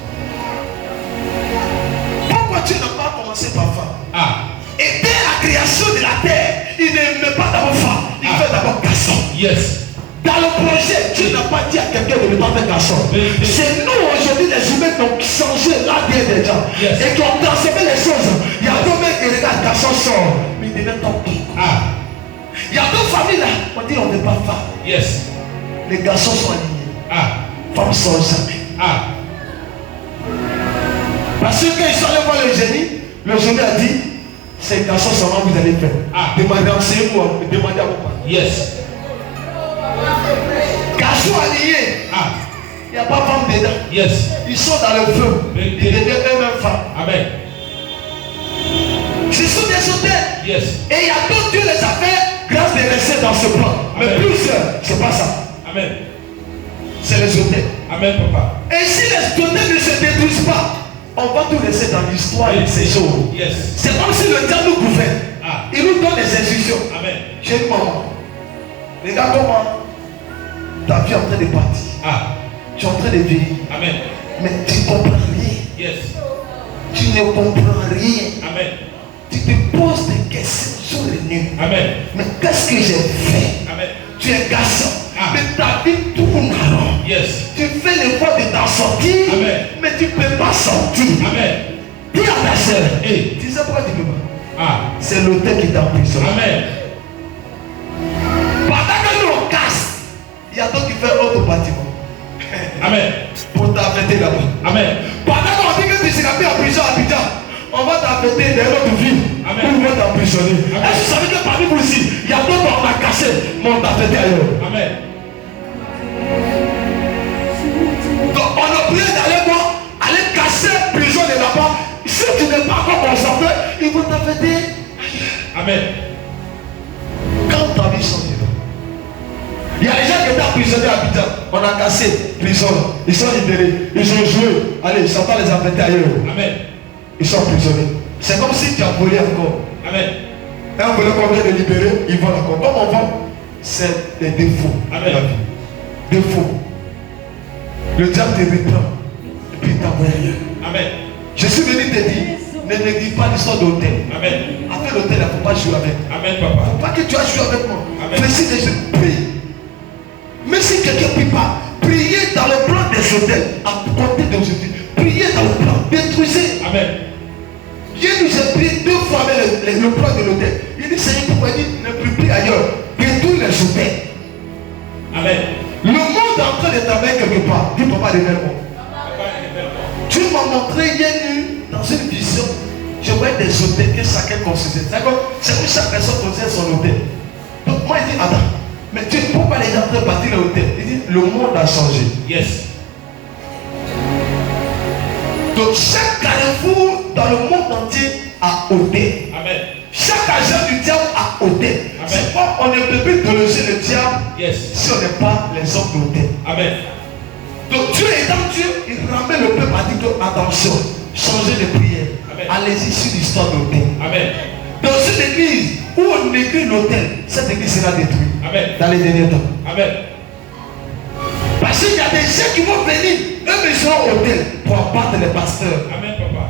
Pourquoi Dieu n'a pas commencé par femme? Ah. Et dès la création de la terre, il ne met pas d'abord femme, il fait d'abord garçon. Yes. Dans le projet, Dieu n'a pas dit à quelqu'un de ne pas faire garçon. C'est nous aujourd'hui les humains qui ont changé l'ADN des gens. Yes. Et qui ont transformé les choses. Il y a deux mecs qui regardent garçon sort. Mais devenait top. Ah. Il y a deux familles là, on dit on n'est pas femme. Yes. Les garçons sont alignés. Ah. Femmes sont jamais. Ah. Parce que quand ils sont allés voir le génie a dit, ces garçons seulement vous allez faire. Ah. Demandez enseignez-vous, demandez à vos parents. Yes. Garçons alignés. Ah. Il n'y a pas de femme dedans. Yes. Ils sont dans le feu. Ils deviennent eux-mêmes femmes. Amen. Ce sont des hôtels. Yes. Et il y a d'autres Dieu les a fait grâce de rester dans ce plan. Mais Amen. plusieurs, c'est pas ça. Amen. C'est les hôtels. Amen, papa. Et si les hôtels ne se détruisent pas, on va tout laisser dans l'histoire de ces jours. Yes. C'est comme si le diable nous gouverne. Ah. Il nous donne des instructions. Amen. J'ai une maman. Regarde comment ta vie est en train de partir. Ah. Tu es en train de vieillir. Amen. Mais tu ne comprends rien. Yes. Tu ne comprends rien. Amen. Tu te poses des questions sur les nuits. Amen. Mais qu'est-ce que j'ai fait? Amen. Tu es garçon. Ah. Mais ta vie tourne alors. Yes. Tu fais l'effort de t'en sortir. Amen. Mais tu ne peux pas sortir. Amen. Dis à ta soeur. Hey. Tu sais pourquoi tu ne peux pas? Ah. C'est l'autel qui t'emprisonne. Amen. Pendant que nous on casse, il y a d'autres qui font autre bâtiment. Amen. Pour t'affecter là-bas. Amen. Pendant qu'on dit que tu seras plus en prison à Abidjan, on va t'affecter dans notre vie. Amen. On va t'emprisonner. Amen. Est-ce que vous savez que parmi vous ici, il y a d'autres qu'on a cassé, mais on t'a affecté ailleurs. Amen. Donc on a prié d'aller voir, aller casser prison de là-bas. Si tu n'es pas encore concentré, ils vont t'affecter. Amen. Quand ta vie change, il y a des gens qui étaient emprisonnés à Abidjan. On a cassé prison. Ils sont libérés. Ils ont joué. Allez, ça va les affecter ailleurs. Amen. Ils sont emprisonnés. C'est comme si tu as volé encore. Amen. Un voleur qu'on vient de libérer, ils volent encore. Comme on vend, c'est des défauts de Amen. la vie. Défauts. Le diable te reprend. Et puis il t'envoie ailleurs. Amen. Je suis venu te dire, ne néglige pas l'histoire d'hôtel. Amen. Après l'hôtel, il ne faut pas jouer avec. Amen, Il ne papa. faut pas que tu aies joué avec moi. Amen. Précise des jeux, prie. Mais si quelqu'un ne prie pas, priez dans le plan des hôtels, à côté de Jésus. Priez dans le plan, détruisez. Amen. Dieu nous a prié 2 fois avec le plan de l'hôtel. Il dit, Seigneur, pourquoi il dit, ne prie plus ailleurs. Détruis les hôtels. Amen. Le monde est en train de travailler quelque part. Dis, papa, révèle-moi. Tu m'as montré hier nu dans une vision. Je voyais des hôtels que chacun construisait. D'accord? C'est que chaque personne construisait son hôtel. Donc moi, il dit, attends, mais tu ne peux pas les gens en train de bâtir l'hôtel. Il dit, le monde a changé. Yes. Donc chaque carrefour dans le monde entier a hôtel. Amen. Chaque agent du diable a hôtel. C'est pourquoi on ne peut plus déloger le diable Yes. si on n'est pas les hommes d'hôtel. Amen. Donc Dieu étant Dieu, il ramène le peuple à dire attention, changez de prière. Amen. Allez-y sur l'histoire d'hôtel. Amen. Dans une église où on écrit l'hôtel, cette église sera détruite Amen. dans les derniers temps. Amen. Parce qu'il y a des gens qui vont venir, eux ils seront au hôtel pour abattre les pasteurs. Amen, papa.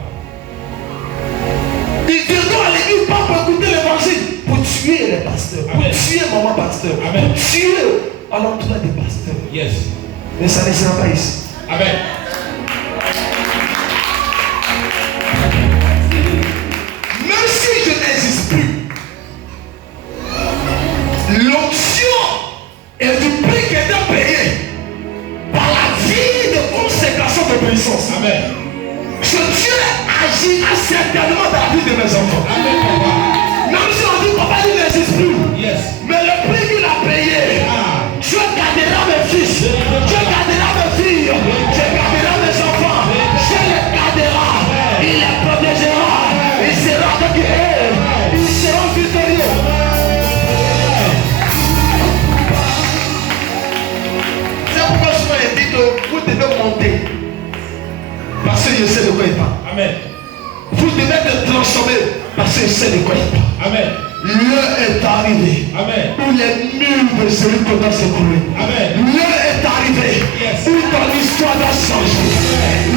Ils viendront à l'église pas pour écouter l'évangile, pour tuer les pasteurs, pour Amen. tuer maman pasteur, Amen. pour tuer à l'entourage des pasteurs. Yes. Mais ça ne sera pas ici. Amen. Même si je n'existe plus, l'onction est du prix qui est payé par la vie de consécration d'obéissance. Amen. Ce Dieu agira certainement dans la vie de mes enfants. Amen, papa. Même si on dit papa il n'existe plus, Yes. mais le prix qu'il a payé, Dieu gardera mes fils, Dieu gardera mes filles, Dieu gardera mes enfants, Dieu les gardera, il les protégera, il sera avec eux, ils seront victorieux. C'est pourquoi souvent il dit que vous devez monter, parce que je sais de quoi il parle. Amen. Vous devez être transformé, parce que je sais de quoi il parle. Amen. L'heure est arrivée Amen. où les murs de celui qu'on doit s'écrouler. Amen. L'heure est arrivée Yes. où ton histoire doit changer.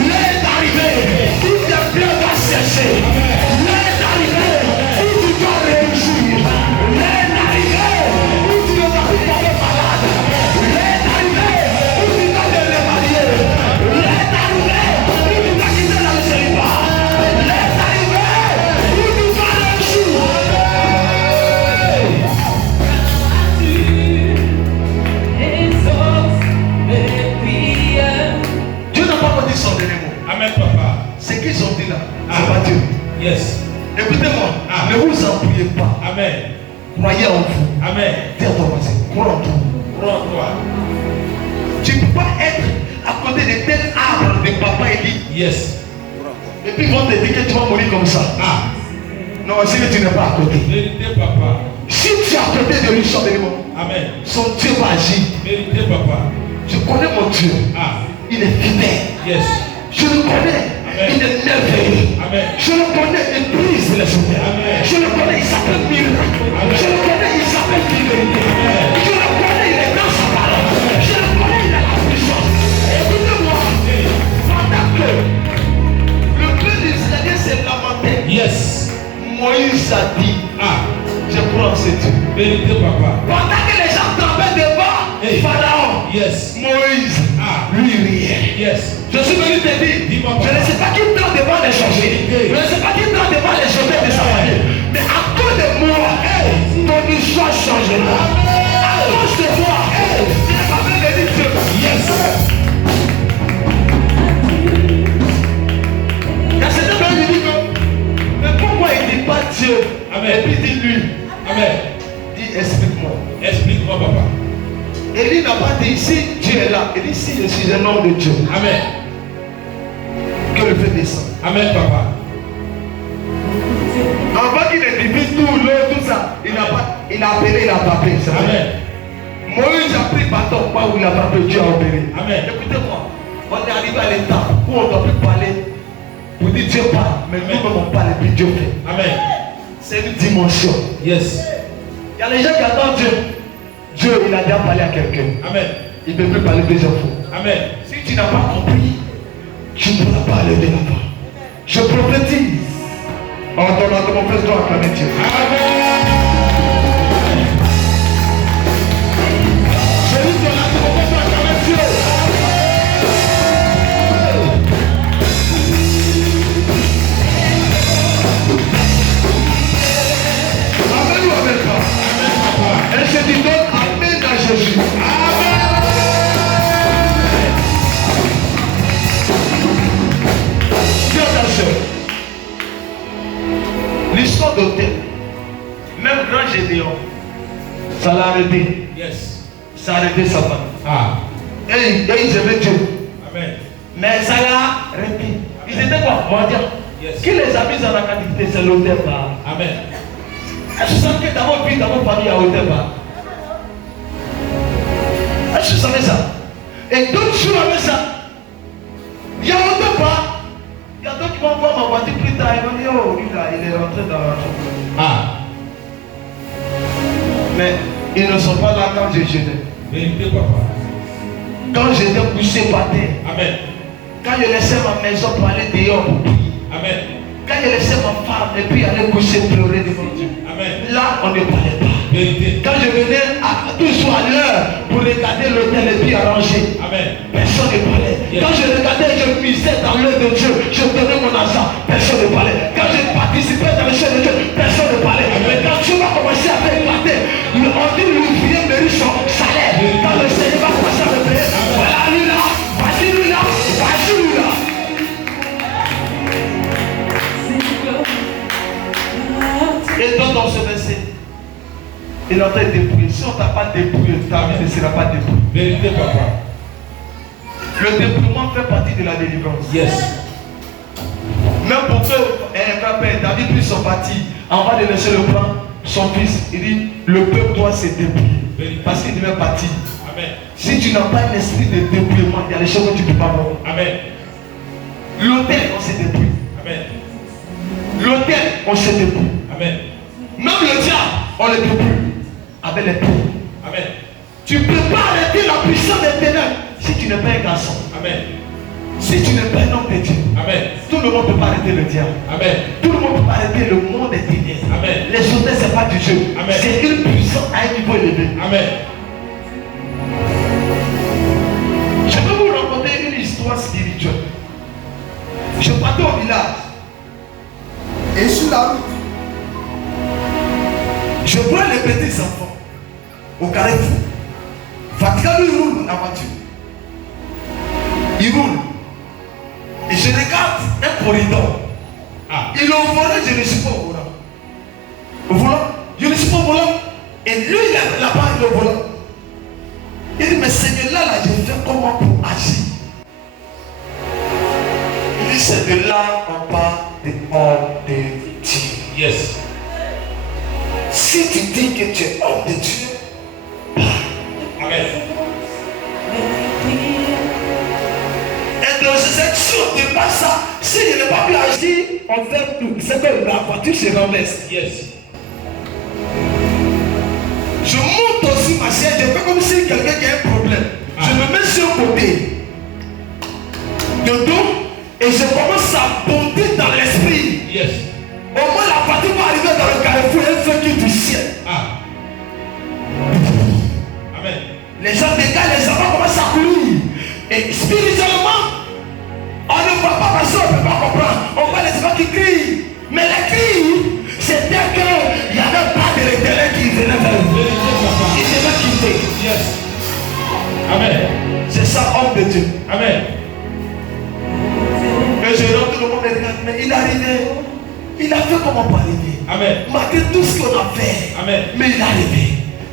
L'heure est arrivée où tes pleurs doivent sécher. L'heure est arrivée où tu dois réussir. L'heure est arrivée où tu ne dois plus tomber malade. L'heure est arrivée où tu dois te remarier. L'heure est arrivée où tu dois quitter dans le célibat. L'heure est arrivée où tu dois réussir. Yes. Écoutez-moi, ne vous embrouillez pas. Amen. Croyez en vous. Amen. Dis à ton voisin, crois en toi. Crois en toi. Tu ne peux pas être à côté de tel arbre de papa Eli. Yes. Et puis ils vont te dire que tu vas mourir comme ça. Ah. Non, c'est que tu n'es pas à côté. Vérité, papa. Si tu es à côté de lui, Amen. son Dieu va agir. Vérité, papa. Je connais mon Dieu. Ah. Il est fidèle. Yes. Je le connais. Amen. Il est merveilleux. Amen. Je le connais. Il brise les choses. Je le connais. Il s'appelle miracle. Je le connais. Il s'appelle fidélité. Je le connais. Il est dans sa parole. Je le connais. Il a la puissance. Écoutez-moi. Pendant que le peuple israélien s'est lamenté, Yes. Moïse a dit, je crois en ce Dieu. Vérité, papa. Pendant que les gens tombaient devant Pharaon, Yes. Moïse, lui riait. Yes. Je suis venu te dire, je ne sais pas qui tente devant les changer. Je ne sais pas qui tente devant les changer de sa famille. Mais à cause de moi, ton histoire changera. À cause de moi, tu n'es pas venu de dire Dieu. Yes. Il y a certains gens qui disent que, mais pourquoi il ne dit pas Dieu? Amen. Et puis dis lui. Amen. Dis, explique-moi. Explique-moi, papa. Élie n'a pas dit si Dieu est là. Il dit si je suis un homme de Dieu. Amen. Que le feu descend. Amen, papa. Avant qu'il ne divise tout l'eau, tout ça, il a appelé, il a tapé. Amen. Moïse a pris bâton, pas où il a frappé, Dieu a obéi. Amen. Écoutez-moi, on est arrivé à l'état où on ne doit plus parler. Vous dites Dieu parle, mais nous-mêmes on parle et puis Dieu fait. Amen. C'est une dimension. Yes. Il y a les gens qui attendent Dieu. Dieu, il a déjà parlé à quelqu'un. Amen. Il ne peut plus parler plusieurs fois. Amen. Si tu n'as pas compris, tu ne pourras pas aller de l'avant. Je prophétise. En ton nom, mon frère, je dois acclamer Dieu. Amen. Je dis ton nom, mon frère, je dois acclamer Dieu. Amen ou amen pas? Et je dis donc amen à Jésus. Amen. Dis attention. L'histoire d'hôtel, même grand Gédéon, ça l'a arrêté. Yes. Ça a arrêté sa femme. Ah. Et ils aimaient Dieu. Amen. Mais ça l'a arrêté. Ils étaient quoi? Mendiants. Yes. Qui les a mis dans la quantité? C'est l'hôtel là. Amen. Est-ce que tu sens que dans votre vie, dans votre famille, il y a hôtel là? Est-ce que tu savais ça? Et d'autres jours avec ça, il y a hôtel pas. Il y a d'autres qui vont voir ma voiture plus tard. Ils vont dire, oh, lui là, il est rentré dans la chambre. Ah. Mais ils ne sont pas là quand je jeûnais. Vérité, papa. Quand j'étais couché par terre. Amen. Quand je laissais ma maison pour aller dehors pour prier. Amen. Quand je laissais ma femme et puis aller coucher pleurer devant Dieu. Amen. Là, on ne parlait pas. Vérité. Quand je venais toujours à l'heure pour regarder l'hôtel et puis arranger, Amen. personne ne parlait. Yes. Quand je regardais, je misais dans l'œuvre de Dieu, je donnais mon argent, personne ne parlait. Quand je participais dans les choses de Dieu, personne ne parlait. Mais quand Dieu va commencer à faire éclater, on dit l'ouvrier mérite son salaire. Quand le Seigneur va commencer à me payer, voilà lui là, voici lui là, voici lui là. Et donc dans ce verset, il est en train de dépouiller. Si on ne t'a pas dépouillé, ta vie ne sera pas dépouillée. Vérité, papa. Le dépouillement fait partie de la délivrance. Yes. Même pour que un père, David puisse s'en partir, avant de laisser le plan, son fils, il dit, le peuple doit se dépouiller. Parce qu'il devait partir. Amen. Si tu n'as pas un esprit de dépouillement, il y a des choses que tu ne peux pas voir. Amen. L'hôtel, on se dépouille. Amen. L'hôtel, on se dépouille. Amen. Même le diable, on le dépouille. Avec les pauvres. Amen. Tu ne peux pas arrêter la puissance des ténèbres si tu n'es pas un garçon. Amen. Si tu n'es pas un homme de Dieu. Amen. Tout le monde ne peut pas arrêter le diable. Amen. Tout le monde ne peut pas arrêter le monde des ténèbres. Amen. Les hôtels, ce n'est pas du jeu. Amen. C'est une puissance à un niveau élevé. Amen. Je vais vous raconter une histoire spirituelle. Je partais au village. Et sur la route, je vois les petits enfants au carrefour. Vatican lui roule la voiture. Il roule. Et je regarde un corridor. Ah. Il il est au volant, je ne suis pas au volant. Au volant, je ne suis pas au volant. Et lui, là-bas, il est au volant. Il dit, mais Seigneur, là, je fais comment pour agir? Il dit, c'est de là qu'on parle de homme de Dieu. Yes. Si tu dis que tu es homme de Dieu, Amen. et dans cette chose de pas ça, si je n'ai pas pu agir, on fait tout. C'est que la voiture se renverse. Yes. Je monte aussi ma chaise, je fais comme si quelqu'un qui a un problème. Je me mets sur le côté de dos et je commence à bondir dans l'esprit. Yes. Au moins la voiture va arriver dans le carrefour et elle fait qu'il du ciel. Ah. Amen. Les gens dégagent, les enfants commencent à courir. Et spirituellement, on ne voit pas parce qu'on ne peut pas comprendre. On voit les enfants qui crient. Mais les cris, c'était qu'il y avait pas de l'éternel qui venait vers eux. Ils devaient quitter. Yes. Amen. C'est ça, homme de Dieu. Amen. Et je rentre, tout le monde me regarde, mais il est arrivé. Il a fait comment pour arriver. Amen. Malgré tout ce qu'on a fait. Amen. Mais il est arrivé.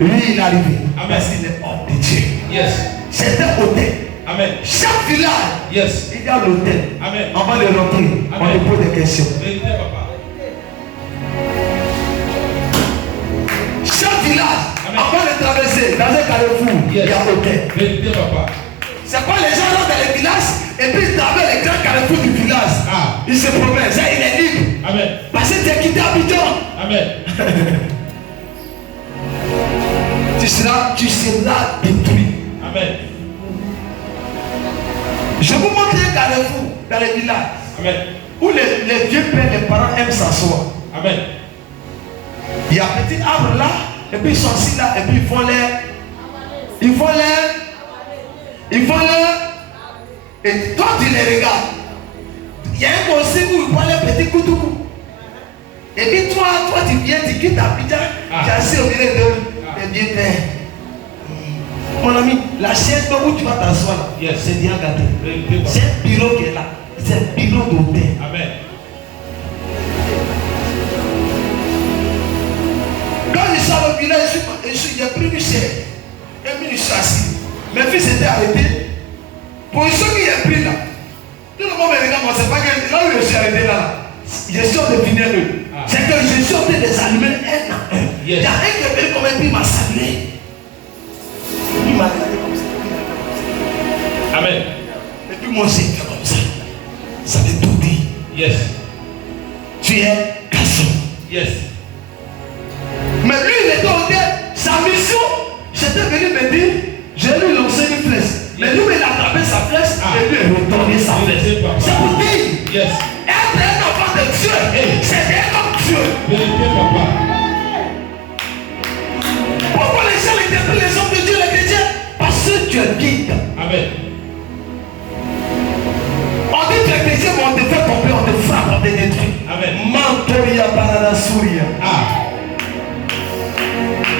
Lui, il est arrivé. Amen. Parce qu'il est homme de Dieu. Yes. C'est un hôtel. Amen. Chaque village, Yes. il y a l'hôtel. Amen. On va le rentrer. On Amen. lui pose des questions. Vérité, papa. Chaque village, Amen. on va le traverser. Dans un carrefour, il y a hôtel. Vérité, papa. C'est quoi les gens rentrent dans les villages et puis ils traversent les grands carrefours du village. Ah. Ils se promènent. Ça, il est libre. Amen. Parce que tu as quitté Abidjan. Amen. Tu seras détruit. Amen. Je vous montre un carrefour dans les villages Amen. où les vieux pères, les parents aiment s'asseoir. Amen. Il y a un petit arbre là, et puis ils sont assis là, et puis ils font et toi tu les regardes. Il y a un conseil où ils parlent un petit coup. Et puis toi tu viens, tu quittes Abidjan, tu es assis au milieu de bien père. Mon ami, la chaise où tu vas t'asseoir là, Yes. c'est bien gâté. Vérité, papa. C'est un bureau qui est là. C'est un bureau d'hôtel. Amen. Quand je suis au village, j'ai pris une chaise. Et puis je suis assis. Mes fils étaient arrêtés. Pour ceux qui ont pris là, tout le monde me regarde, moi, c'est pas que là où je suis arrêté là, je suis en train de finir eux. Ah. C'est que je suis en train de les allumer un à un. Yes. Il y a un qui est venu comme un puis il m'a salué. Il m'a regardé comme ça. Amen. Et puis moi j'ai fait comme ça. Ça veut tout dire. Yes. Tu es garçon. Yes. Mais lui, il était au tête. Sa mission, j'étais venu me dire, j'ai lui lancé une flèche. Mais lui, il a attrapé sa flèche et lui, il a retourné sa flèche. C'est pour dire, Yes. être un enfant de Dieu, c'est être comme Dieu. Vérité, papa. Pourquoi les gens interprètent les hommes de Dieu, les chrétiens? Parce que tu es guide. Amen. On dit que les chrétiens vont te faire tomber, on te frappe, on te détruit. Amen. Mantoria Barada Souria. Ah.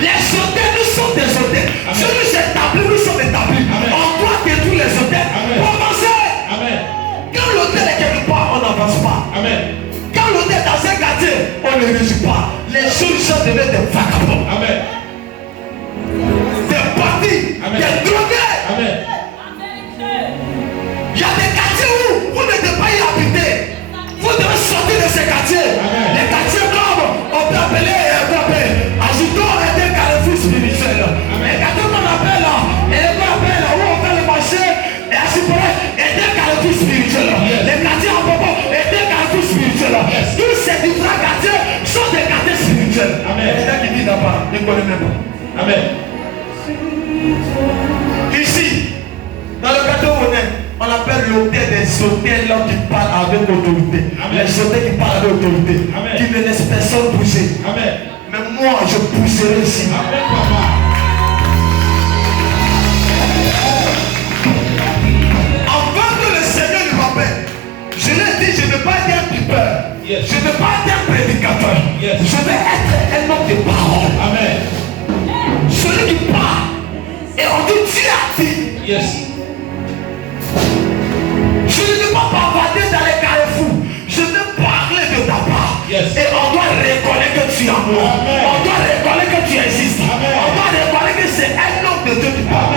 Les hôtels, nous sommes des hôtels. Amen. Ceux qui s'établissent, nous sommes établis. Amen. On doit détruire les hôtels Amen. pour avancer. Amen. Quand l'hôtel est quelque part, on n'avance pas. Amen. Quand l'hôtel est dans un quartier, on ne réussit pas. Les solutions deviennent des vagabonds, Amen. des bandits, Amen. des drogués. Amen. Il y a des quartiers où vous ne devez pas y habiter. Vous devez sortir de ces quartiers. Amen. Les quartiers comme on peut appeler, ajoutons un carrefour spirituel. Les quartiers qu'on appelle là, et qu'on appelle là où on fait le marché, et à ce point, et des carrefours spirituels. Les quartiers en propos, et des carrefours spirituels. Tous ces différents quartiers sont des quartiers spirituels. Amen. Et les gens qui disent là-bas, ils ne connaissent même pas. Amen. Ici, dans le quartier où on est, on appelle l'hôtel des hôtels là qui parlent avec autorité. Amen. Les hôtels qui parlent avec autorité. Amen. Qui ne laissent personne pousser. Amen. Mais moi, je pousserai ici. Amen, papa. Avant que le Seigneur ne m'appelle, je l'ai dit, je ne veux pas être un pipeur. Yes. Je ne veux pas être un prédicateur. Yes. Je veux être un homme de parole. Amen. Celui qui parle. Et on dit Dieu a dit. Yes. Je ne veux pas bavarder dans les carrefours. Je veux parler de ta parole. nom. On doit reconnaître que tu existes. On doit reconnaître que c'est un homme de Dieu qui parle.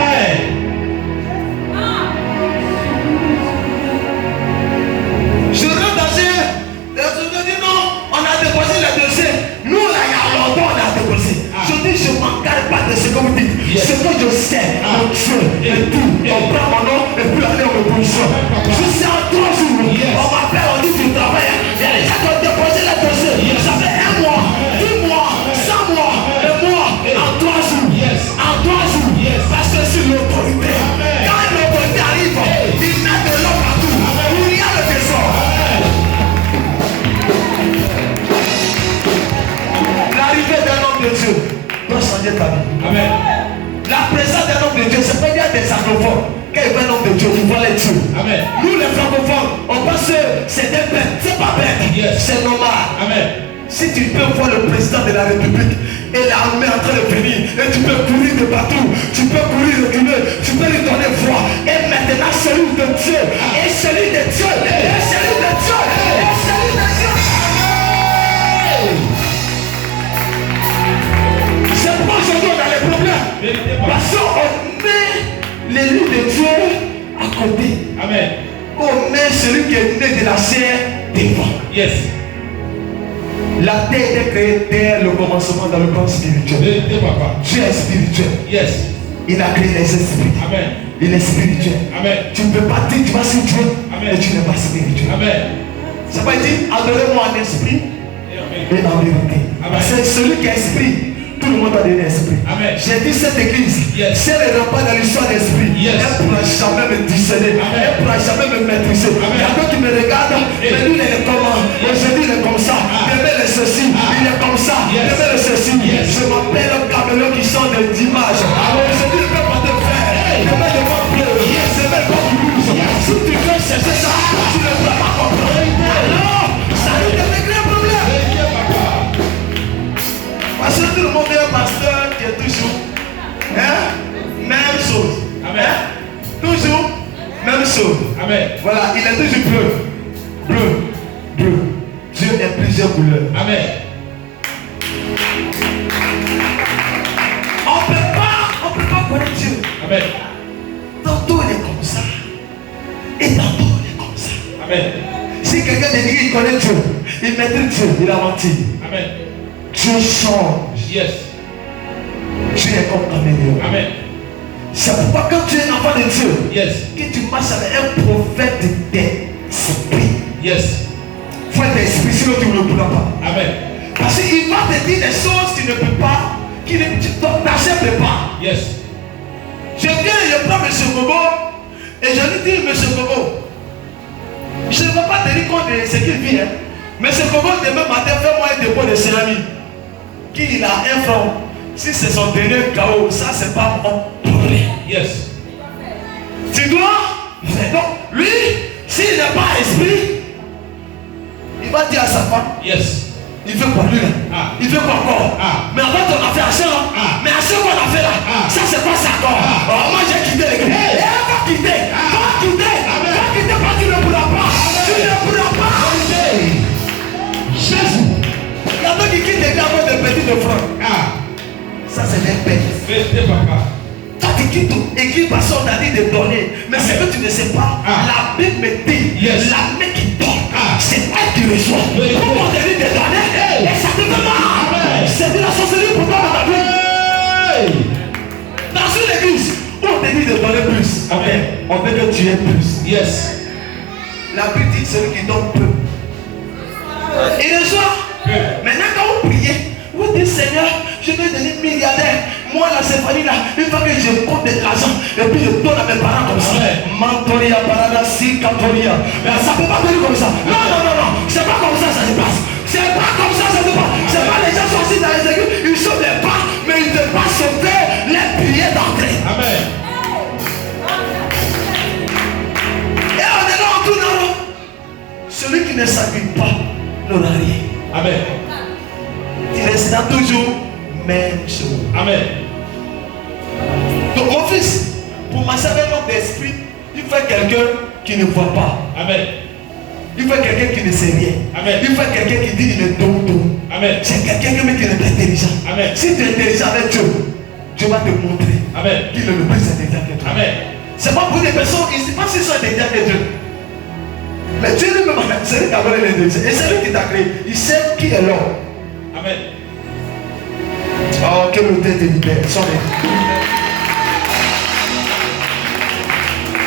Je rentre dans je dis non, on a déposé le dossier. Nous, là, il y a longtemps, on a déposé. Je dis, je ne m'engage pas de ce que vous dites. Ce que je sais, mon Dieu, et tout. On prend mon nom et puis aller en opposition. Je sais en 3 jours, on m'appelle, on dit tu travailles. Il y a les gens qui ont déposé le dossier. Ça fait 1 mois, 10 mois, 100 mois, et moi, en 3 jours. En 3 jours. Parce que c'est l'autorité. Quand l'autorité arrive, il met de l'eau partout. Il y a le désordre. L'arrivée d'un homme de Dieu doit changer ta vie. Amen. La présence d'un homme de Dieu, c'est pas dire des anglophones. Quand il voit un homme de Dieu, il voit les dieux. Amen. Nous les francophones, on pense que c'est des bêtes. C'est pas bête. C'est normal. Amen. Si tu peux voir le président de la République et l'armée en train de venir, et tu peux courir de partout, tu peux courir de Guinée, tu peux lui donner foi. Et maintenant, celui de Dieu, et celui de Dieu, et celui de Dieu, et celui de Dieu. C'est pourquoi aujourd'hui on a les problèmes. Parce qu'on met l'élu de Dieu à côté. Amen. On met celui qui est né de la chair devant. Yes. La terre était créée dès le commencement dans le plan spirituel. Dieu est spirituel. Yes. Il a créé les esprits. Amen. Il est spirituel. Amen. Tu ne peux pas dire tu vas sur Dieu. Amen. Et tu n'es pas spirituel. Amen. Ça veut dire adorez-moi en esprit et en vérité. C'est celui qui est esprit. Tout le monde a donné esprit. Amen. J'ai dit cette église, si elle ne rentre pas dans l'histoire d'esprit, elle ne pourra jamais me discerner. Elle ne pourra jamais me maîtriser. Il y a d'autres qui me regardent, mais lui il est comment? Aujourd'hui il est comme ça. Demain il est ceci. Il est comme ça. Demain il est ceci. Je m'appelle un caméléon qui sort d'image. Aujourd'hui il ne peut pas te faire. Demain il va pleurer. Demain il va bouger. Si tu veux chercher ça, tu ne pourras pas comprendre. Alors, ça risque de régler un problème. Parce que tout le monde est un pasteur qui est toujours même chose. Amen. Toujours même chose. Amen. Voilà, il est toujours bleu. Bleu. Bleu. Dieu est plusieurs couleurs. Amen. On ne peut pas connaître Dieu. Amen. Tantôt il est comme ça. Et tantôt il est comme ça. Amen. Si quelqu'un te dit qu'il connaît Dieu, il maîtrise Dieu, il a menti. Amen. Dieu change. Yes. Dieu est comme caméléon. Amen. C'est pourquoi quand tu es enfant de Dieu, Yes. que tu marches avec un prophète d'esprit. Yes. Il faut être esprit, sinon tu ne le pourras pas. Amen. Parce qu'il va te dire des choses que tu ne peux pas, qui ne t'acceptes pas. Yes. Je viens et je prends M. Gogo et je lui dis, M. Gogo, je ne veux pas tenir compte de ce qu'il vit. M. Gogo, demain matin, fais-moi un dépôt de céramique. Qu'il a un franc. Si c'est son dernier chaos, ça c'est pas mon problème. Yes. Tu dois faire. Donc, lui, s'il n'est pas esprit, il va dire à sa femme, Yes. il veut quoi lui là? Il veut quoi encore? Mais en fait on a fait assez là. Mais assez qu'on a fait là, ça c'est pas ça encore. Moi j'ai quitté l'église. Et elle va quitter. Va quitter. Va quitter parce que tu ne pourras pas. Tu ne pourras pas. Jésus. Il y a d'autres qui quittent l'église avec des petits de francs. Ça c'est des bêtes. Faites papa. Toi tu quittes l'église parce qu'on t'a dit de donner. Mais ce que tu ne sais pas, la Bible me dit, la main qui donne, c'est elle qui reçoit. Comment on te dit de donner? Et ça te fait mal. C'est de la sorcellerie pour toi dans ta vie. Dans une église, on te dit de donner plus. Amen. On veut que tu aies plus. Yes. La Bible dit celui qui donne peu. Il reçoit. Maintenant quand vous priez, vous dites Seigneur, je vais devenir milliardaire. Moi la Stéphanie là, une fois que je compte de l'argent et puis je donne à mes parents comme ça. Mentoria, paradasi, cantoria. Mais ça ne peut pas venir comme ça. Non, non, non, non. C'est pas comme ça ça se passe. C'est pas comme ça ça se passe. C'est pas les gens sont assis dans les églises, ils sont des pas, mais ils ne peuvent pas sauver les billets d'entrée. Amen. Et on est là en tout dans. Celui qui ne s'appuie pas n'aura rien. Amen. Il restera toujours même chose. Amen. Donc mon fils, pour marcher avec notre esprit, il faut quelqu'un qui ne voit pas. Amen. Il faut quelqu'un qui ne sait rien. Amen. Il faut quelqu'un qui dit il est tout. Amen. C'est quelqu'un qui n'est pas intelligent. Amen. Si tu es intelligent avec Dieu, Dieu va te montrer Amen. qu'il est le plus intelligent que toi. Amen. C'est pas pour des personnes, ils ne savent pas s'ils sont intelligents que Dieu. Mais Dieu lui-même, c'est lui qui a donné l'intelligence. Et c'est lui qui t'a créé. Il sait qui est l'homme. Amen. Oh, quel auteur te libère.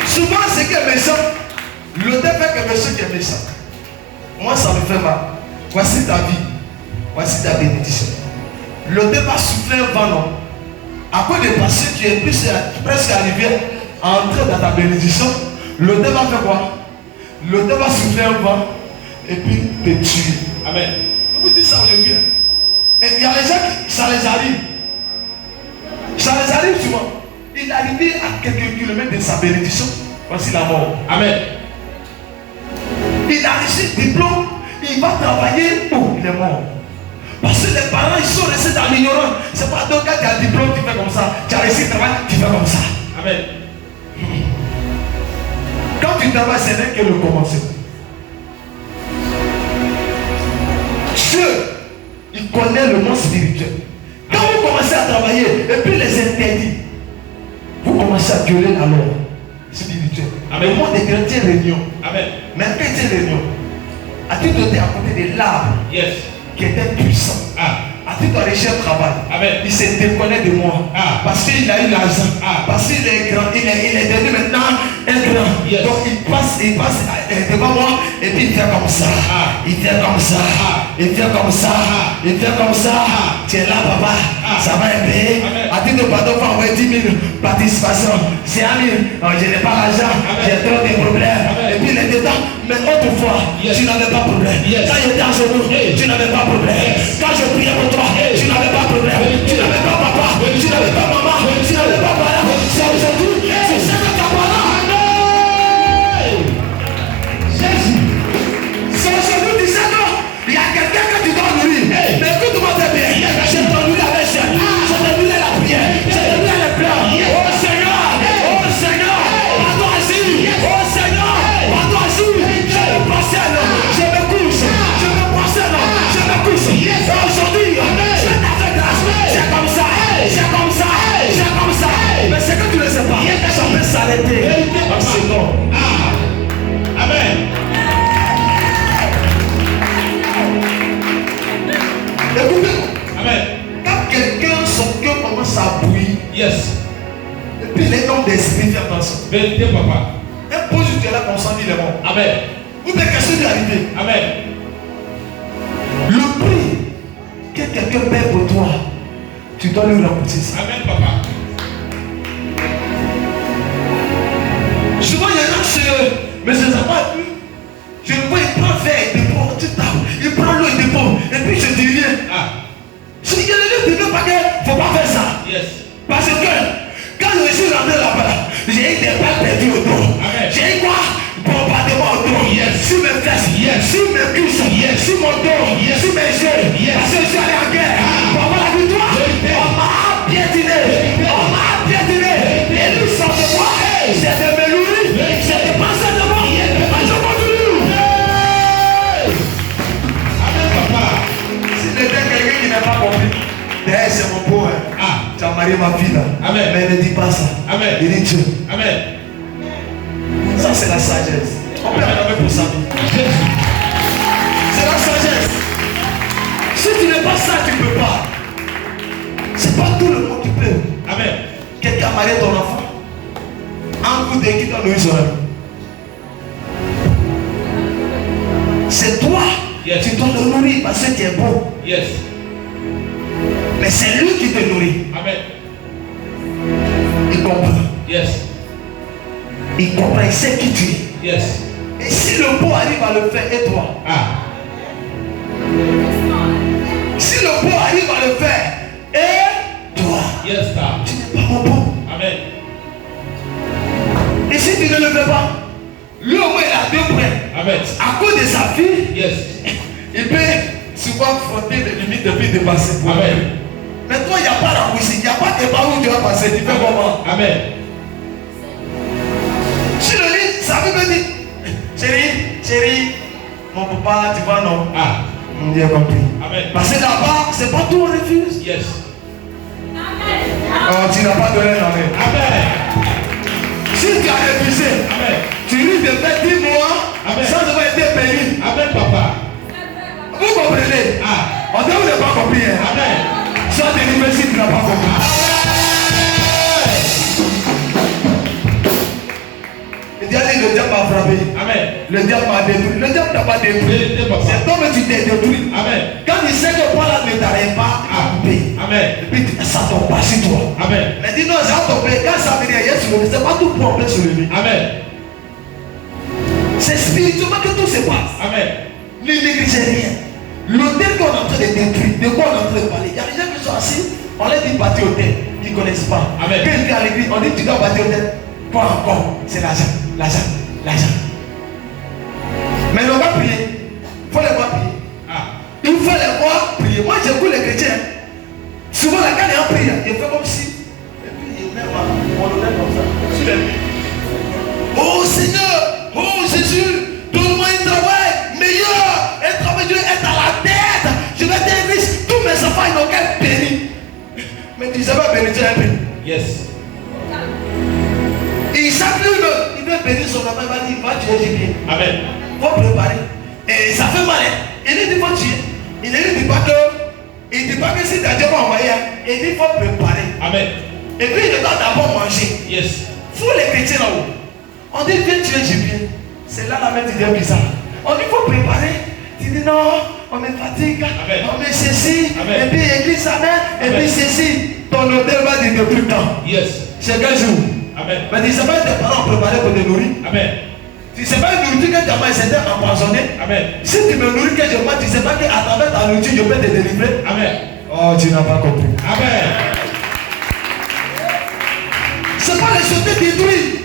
Souvent, ce qui est méchant, l'auteur fait quelque chose qui est méchant. Moi, ça me fait mal. Voici ta vie. Voici ta bénédiction. L'auteur va souffler un vent, non? À cause de passer, tu es presque arrivé à entrer dans ta bénédiction. L'auteur va faire quoi? L'auteur va souffler un vent et puis te tuer. Amen. Je vous dis ça aujourd'hui. Et il y a les gens qui, ça les arrive. Ça les arrive souvent. Il est arrivé à quelques kilomètres de sa bénédiction. Voici la mort. Amen. Il a reçu le diplôme. Il va travailler. Oh, il est mort. Parce que les parents, ils sont restés dans l'ignorance. C'est pas donc quand tu as un diplôme, tu fais comme ça. Tu as reçu le travail, tu fais comme ça. Amen. Quand tu travailles, ce n'est que le commencement. Dieu, il connaît le monde spirituel. Quand vous commencez à travailler, et puis les interdits, vous commencez à violer la loi spirituelle. Amen. Le monde est chrétien réunion. Amen. Mais chrétien réunion, as-tu doté à côté de l'arbre Yes. qui était puissant? Ah. As-tu doté à rechercher le travail? Amen. Il se déconnaît de moi. Ah. Parce qu'il a eu l'argent. Ah. Parce qu'il est grand. Il est devenu maintenant un grand. Yes. Donc il passe devant moi et puis il fait comme ça. Ah. Il fait comme ça. Ah. Il fait comme ça. Ah. Il fait comme ça. Ah. Tu es là, papa. Ah. Ça va aider. Amen. À titre de pardon, faut envoyer 10 000 participations. C'est 1 000. Non, je n'ai pas l'argent. Amen. J'ai trop de problèmes. Amen. Et puis il est dedans. Mais autrefois, Yes. tu n'avais pas de problème. Yes. Quand j'étais en genoux, Hey. tu n'avais pas de problème. Yes. Quand je priais pour toi, Hey. tu n'avais pas de problème. Tu n'avais pas papa. Tu n'avais pas maman. Tu n'avais pas parent. C'est aujourd'hui. C'est ça que ta parent. Jésus. C'est aujourd'hui, tu sais non. Il y a quelqu'un que tu dois nourrir. Mais écoute-moi très bien. Je t'en nourris avec ça. Je t'en nourris la prière. Je t'en nourris les pleurs. Oh Seigneur. Oh Seigneur. Pardon assis. Oh Seigneur. Pardon assis. Je me procède. Je me couche. Je me procède. Je me couche. Aujourd'hui, je t'avais grâce. C'est comme ça. C'est comme ça. C'est comme ça. Mais c'est que tu ne sais pas. Ça peut s'arrêter. C'est bon. Amen. Écoutez-moi. Amen. Quand quelqu'un, son cœur commence à bouillir, Yes. et puis les noms d'esprit fait attention. Vérité, papa. Un beau jour, tu es là, ton sang, il est mort. Amen. Ou bien qu'est-ce qui est arrivé? Amen. Le prix que quelqu'un paie pour toi, tu dois lui rembourser ça. Amen, papa. Souvent, il y en a chez mais je ne sais pas. Je le vois, il prend le verre, il dépose, tu tapes, il prend l'eau, il dépose, et puis je dis rien. Ah. Si il y a des gens qui ne faut pas faire ça. Yes. Parce que quand je suis rentré là-bas, j'ai eu des balles perdues au dos. Amen. J'ai eu quoi? Bombardement au dos. Yes. Sur mes fesses. Yes. Sur mes cuisses. Yes. Sur mon dos. Yes. Sur mes yeux. Yes. Parce que je suis allé en guerre. Pour avoir la victoire. Vérité. On m'a piétiné. On m'a piétiné. Et lui sort de moi. C'est de me nourrir. C'est de penser de moi. Mais je continue. Amen, papa. Si c'était quelqu'un qui n'a pas compris, c'est mon beau. Ah. Tu as marié ma fille là. Amen. Mais ne dis pas ça. Amen. Il dit Dieu. Amen. Ça c'est la sagesse. On peut regarder pour ça. Jésus. C'est la sagesse. Si tu n'es pas ça, tu ne peux pas. C'est pas tout le monde qui peut. Amen. Quelqu'un a marié ton enfant. Un coup de qui t'a nourri son âme. C'est toi. Yes. Tu dois le nourrir parce que tu es bon. Yes. Mais c'est lui qui te nourrit. Amen. Il comprend. Yes. Il comprend. Il sait qui tu es. Yes. Et si le beau arrive à le faire, et toi? Ah. Si le beau arrive à le faire, et toi? Yes, star. Tu n'es pas mon beau. Amen. Et si tu ne le fais pas, lui au moins il a 2 points. Amen. À cause de sa fille, Yes. il peut souvent frotter les limites depuis dépasser. Amen. Mais toi, il n'y a pas raccourci, il n'y a pas de débat où tu vas passer. Tu fais comment? Amen. Si le lit, sa fille me dit, chérie, mon papa, tu vois non? Ah. Dieu a compris. Amen. Parce que là-bas, c'est pas tout on refuse. Yes. Oh, tu n'as pas donné l'amen. Amen. Si tu as refusé, Amen. tu risques de faire 10 mois Amen. sans avoir été béni. Amen, papa. Vous comprenez? Ah. On ne vous pas compris. Hein? Amen. Sois délivré si tu n'as pas compris. Le diable m'a frappé. Amen. Le diable m'a détruit. Le diable n'a pas détruit. C'est toi que tu t'es détruit. Amen. Quand il sait que voilà ne t'arrive pas à couper. Amen. Et puis ça tombe pas sur toi. Amen. Mais dis non, ça va tomber. Quand ça vient hier sur lui, c'est pas tout pour tomber sur lui. Amen. C'est spirituellement que tout se passe. Amen. Ne négligez rien. L'hôtel qu'on est en train de détruire, de quoi on est en train de parler. Il y a des gens qui sont assis, on leur dit bâtir hôtel. Ils ne connaissent pas. Amen. Quand ils viennent à l'église, on dit tu dois bâtir hôtel. Quoi encore? C'est l'argent. L'argent. L'argent. Mais on va prier. Il faut les voir prier. Ah. Il faut les voir prier. Moi j'écoute les chrétiens. Souvent la quand ils en prient, il fait comme si. Et puis il met mon honneur comme ça. Sur les pieds. Oh Seigneur, oh Jésus, donne-moi un travail meilleur. Un travail, je vais être à la tête. Je vais être riche. Tous mes enfants, ils n'ont qu'à béni. Mais tu ne sais pas bénir, tu es un béni. Yes. Et chaque jour, il veut bénir son enfant, il va dire, va tuer Jésus. Amen. Il faut préparer. Et ça fait mal. Il ne dit pas tuer. Il ne dit pas que. Il ne dit pas que si Dieu va envoyer. Il dit, il faut préparer. Amen. Et puis il doit d'abord manger. Yes. Faut les chrétiens là-haut. On dit viens tuer Jésus. C'est là la mère qui dit bizarre. On dit il faut préparer. Tu dis non, on me fatigue. Amen. On me ceci. Amen. Et puis église amen. Et puis ceci. Ton hôtel va dire depuis le temps. Yes. C'est quel jour? Amen. Mais tu ne sais pas tes parents préparés pour te nourrir. Amen. Tu ne sais pas une nourriture que tu as mangé, c'était empoisonné. Amen. Si tu me nourris que je mange, tu ne sais pas qu'à travers ta nourriture, je peux te délivrer. Amen. Oh, tu n'as pas compris. Amen. C'est pas les hôtels détruits.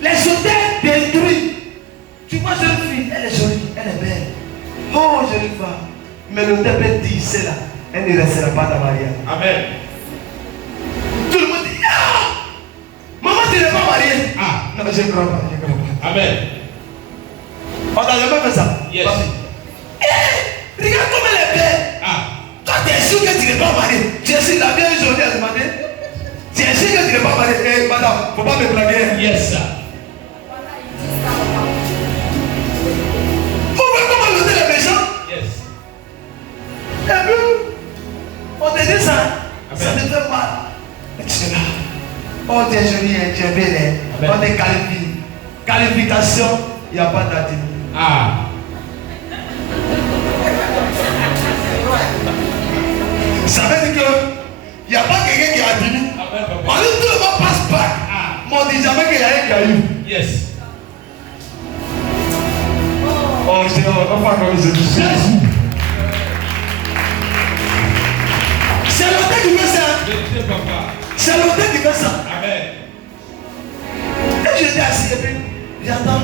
Les hôtels détruits. Tu vois jeune fille, elle est jolie, elle est belle. Oh, jolie femme. Mais l'hôtel peut dire, c'est là. Elle ne restera pas dans mariage. Amen. Tout le monde dit, ah! Maman, tu n'es pas mariée. Ah. Non, je ne crois pas, je ne crois pas. Amen. On n'a jamais fait ça. Yes. Eh, regarde comme elle est belle. Ah. Toi, tu es sûr que tu n'es pas marié. Tu es sûr, la vieille jolie a demandé. Tu es sûr que tu n'es pas marié. Eh, madame, il ne faut pas me blaguer. Yes, sir. Vous voyez comment l'hôtel est méchant? Yes. Et puis, on te dit ça. Amen. Ça te fait mal. Et tu es là. Oh, tu es jolie, hein, tu es belle. Hein. Amen. On te qualifie. Qualification, il n'y a pas d'attitude. Ah. Ça veut dire qu'il n'y a pas quelqu'un qui a dit. Amen, On papa. dit tout le monde passe pas. Ah. Mais on dit jamais qu'il y a un caillou. Yes. Oh, c'est on va comme Jésus. C'est l'hôtel qui fait ça. Vérité, papa. C'est l'hôtel qui fait ça. Amen. Et j'étais assis et puis j'attends.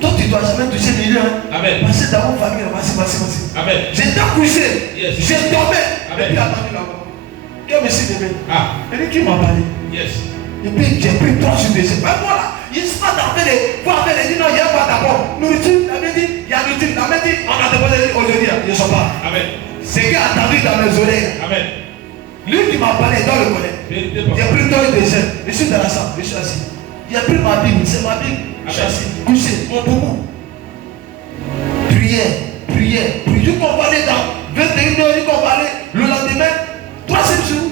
Toi, tu dois jamais toucher le milieu. Amen. Parce que dans mon famille, vas-y. Amen. J'étais couché. Yes. J'ai tombé. Amen. Et puis attendu là-bas. Quand je me suis levé. Ah. Elle dit qui m'a parlé. Yes. Et puis j'ai pris 3 jours de jeûne. Mais voilà. Il se passe dans les. Vous avez dit non, il y a pas d'abord. Nourriture. La mère dit, il y a nourriture. La mère dit, on a demandé aujourd'hui. Ils ne sont pas. Amen. Ce qui a attendu dans mes oreilles. Amen. Lui qui m'a parlé, il doit le connaître. Vérité, J'ai papa. pris 3 jours de jeûne. Je suis dans la salle. Je suis assis. Il a pris ma Bible. C'est ma Bible. Je suis assis. Couché. Mon boubou. Prière. Je comparais dans 21 heures, je comparais le lendemain, 3e jour.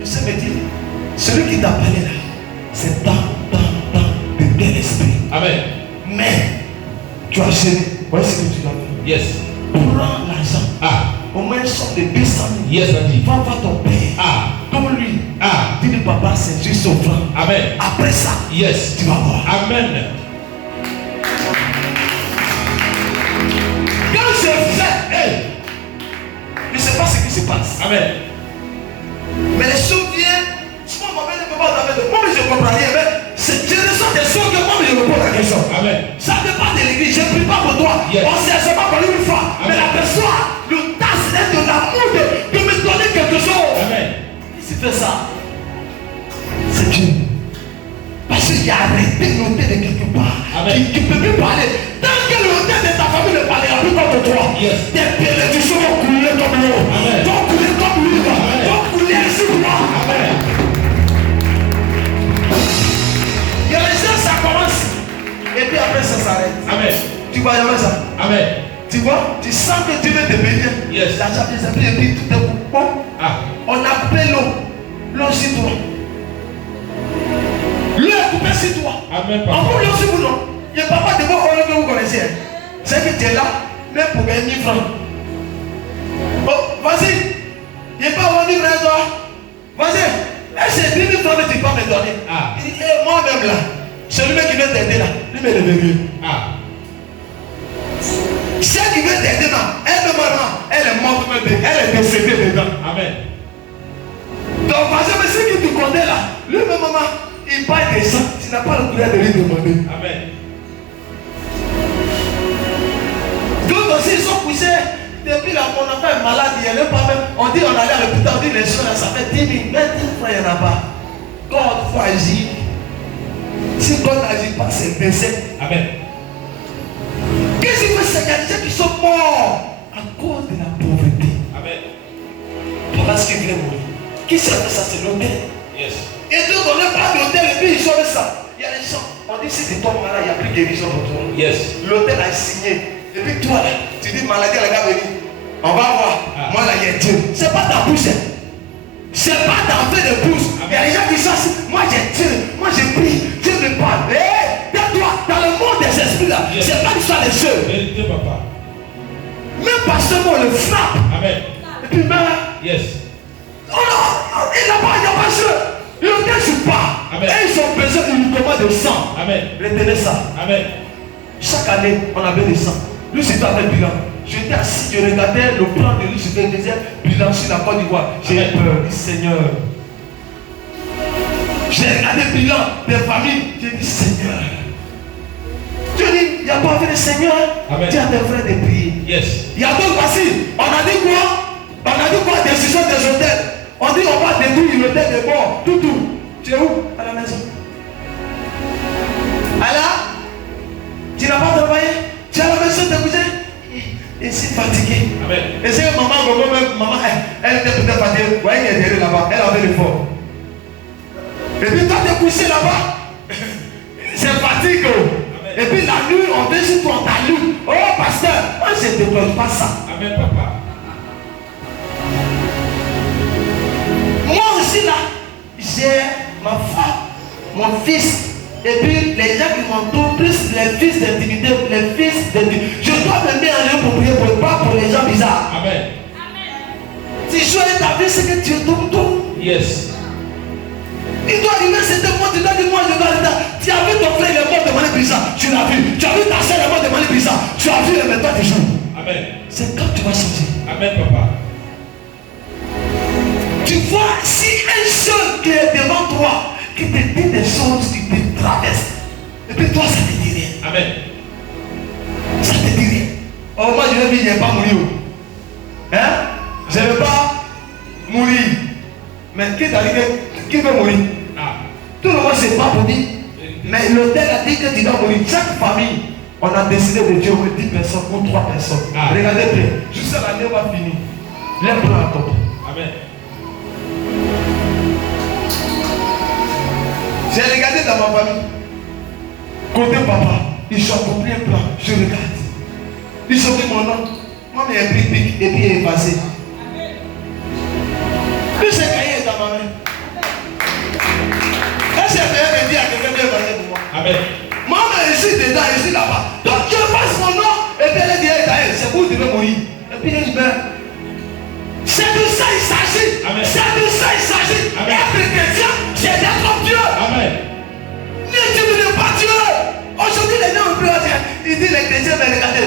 Je sais me dire, celui qui t'a parlé là, c'est dans de tel esprit. Amen. Mais tu as gêné. Voici ce que tu dois faire. Yes. Prends l'argent. Ah. Au moins une somme de 200 000. Yes, daddy. Va voir ton père. Ah. Comme lui. Ah. Dis-lui, papa, c'est juste au franc. Amen. Après ça, Yes. tu vas voir. Amen. Quand je fais, Hey. je ne sais pas ce qui se passe. Amen. Mais les choses viennent. Souvent, ma mère ne peut pas t'amener. Moi, je comprends rien. Mais c'est une raison des choses que moi, je me pose la question. Amen. Ça ne dépend de l'église. Je ne prie pas pour toi. Yes. On s'est seulement parlé une fois. Amen. Mais la personne, le tasse est de l'amour de me donner quelque chose. Amen. Si tu fais ça, c'est Dieu. Parce qu'il y a arrêté l'hôtel de quelque part. Amen. Tu ne peux plus parler. Tant que l'hôtel de ta famille ne parlera plus contre toi, Yes. tes pères, tu et puis après ça s'arrête. Amen. Tu vois jamais ça. Amen. Tu vois, tu sens que Dieu veut te bénir. Yes. L'argent vient s'appeler et puis tout est bon. On a coupé l'eau. L'eau sur toi. L'eau est coupée sur toi. Amen. On coupe l'eau sur vous, non? Il n'y a pas de bon que vous connaissez. C'est que tu es là, même pour gagner 1000 francs. Oh, vas-y. Il n'y a pas 1000 francs toi. Vas-y. C'est 10 000 francs que tu peux me donner. Il dit, moi-même là, celui qui veut t'aider là, lui me le mieux. Celle qui veut t'aider là, elle est morte, elle est décédée dedans. Amen. Donc, parce que celui qui te connaît là, lui-même, maman, il parle des gens, tu n'as pas le courage de lui demander. Amen. D'autres aussi, ils sont poussés. Depuis là, mon enfant est malade, il n'y a pas même. On dit, on allait à l'hôpital, on dit, les choses là, ça fait 10 000, mais 10 fois, il n'y en a pas. God faut agir. Si God n'agit pas, c'est décès. Amen. Qu'est-ce qu'il faut, Seigneur? Il y a des gens qui sont morts à cause de la pauvreté. Amen. Parce qu'ils voulaient mourir. Qui sait que ça, c'est l'hôtel? Yes. Et donc, on n'a pas d'hôtel et puis ils sauvent ça. Il y a des gens, on dit, si tu tombes malade, il n'y a plus de guérison pour toi. Yes. L'hôtel a signé. Et puis toi, là, tu dis maladie à la gare, on va voir. Moi, là, il y a Dieu. C'est pas ta bouche. C'est pas ta fait de bouche. Il y a des gens qui sont, moi, j'ai Dieu. Moi, je prie. Dieu me parle. Hé, toi, dans le monde des esprits, là, c'est pas l'histoire des cieux. Vérité, papa. Même pas seulement on le frappe. Amen. Et puis, ben, Yes. oh non, il n'a pas Dieu. L'hôtel, je pars. Amen. Et ils ont besoin uniquement de sang. Amen. Retenez ça. Amen. Chaque année, on avait des sang. Lucifer avait bilan. J'étais assis, je regardais le plan de Lucifer, il disait bilan sur la Côte d'Ivoire. J'ai peur, dit Seigneur. J'ai regardé le bilan des familles, j'ai dit Seigneur. Tu dis, il n'y a pas envie de Seigneur. Tu as des frères de prier. Yes. Il y a donc voici, on a dit quoi? On a dit quoi? Décision des hôtels. On dit on va détruire l'hôtel des morts. Tout. Tu es où? À la maison. Alors, tu n'as pas travaillé? Tu es à la maison, tu es couché? Et c'est fatigué. Amen. Et c'est que maman, maman, elle était peut-être fatiguée. Vous voyez, elle est derrière là-bas. Elle avait l'effort. Et puis toi, tu es couché là-bas. C'est fatigue. Et puis la nuit, on vient sur toi, ta nuit. Oh, pasteur, moi, je ne déclenche pas ça. Amen, papa. Moi aussi, là, j'ai ma femme, mon fils. Et puis les gens qui m'entourent, plus les fils d'intimité, les fils d'intimité. Je dois me mettre en lieu pour prier, pas pour les gens bizarres. Amen. Si je choisis ta vie, c'est que tu es tout. Yes. Il doit arriver, c'est de moi, tu dois dire, moi je dois aller. Tu as vu ton frère, il est mort de manière bizarre. Tu l'as vu. Tu as vu ta soeur, elle est morte de manière bizarre. Tu as vu, mais toi tu joues. Amen. C'est quand tu vas sortir. Amen, papa. Tu vois, si un seul qui est devant toi, qui te dit des choses qui te traversent, et puis toi, ça te dit rien. Amen. Ça te dit rien. Oh, moi, je vais dire, je ne vais pas mourir. Hein? Je ne vais pas mourir. Mais qui veut mourir? Tout le monde ne sait pas pour dire. Mais l'hôtel a dit que tu dois mourir. Chaque famille, on a décidé de tuer 10 personnes ou 3 personnes. Regardez bien. Jusqu'à l'année, on va finir. Les plans à côté. Amen. J'ai regardé dans ma famille. Côté papa, ils ont compris un plan. Je regarde. Ils ont pris mon nom. Moi, il a pris pic et puis il est passé. Lui, c'est cahier dans ma main. Est-ce que je me dire à quelqu'un de passer pour moi? Amen. Moi, je suis dedans, je suis là-bas. Donc, je passe mon nom et puis elle dit, c'est vous qui devez mourir. Et puis il dit, c'est de ça il s'agit. C'est de ça il s'agit. Être chrétien, c'est d'être comme Dieu. Amen. Ne Dieu n'est pas Dieu. Aujourd'hui, les gens ont plus à dire. Il dit les chrétiens, mais regardez,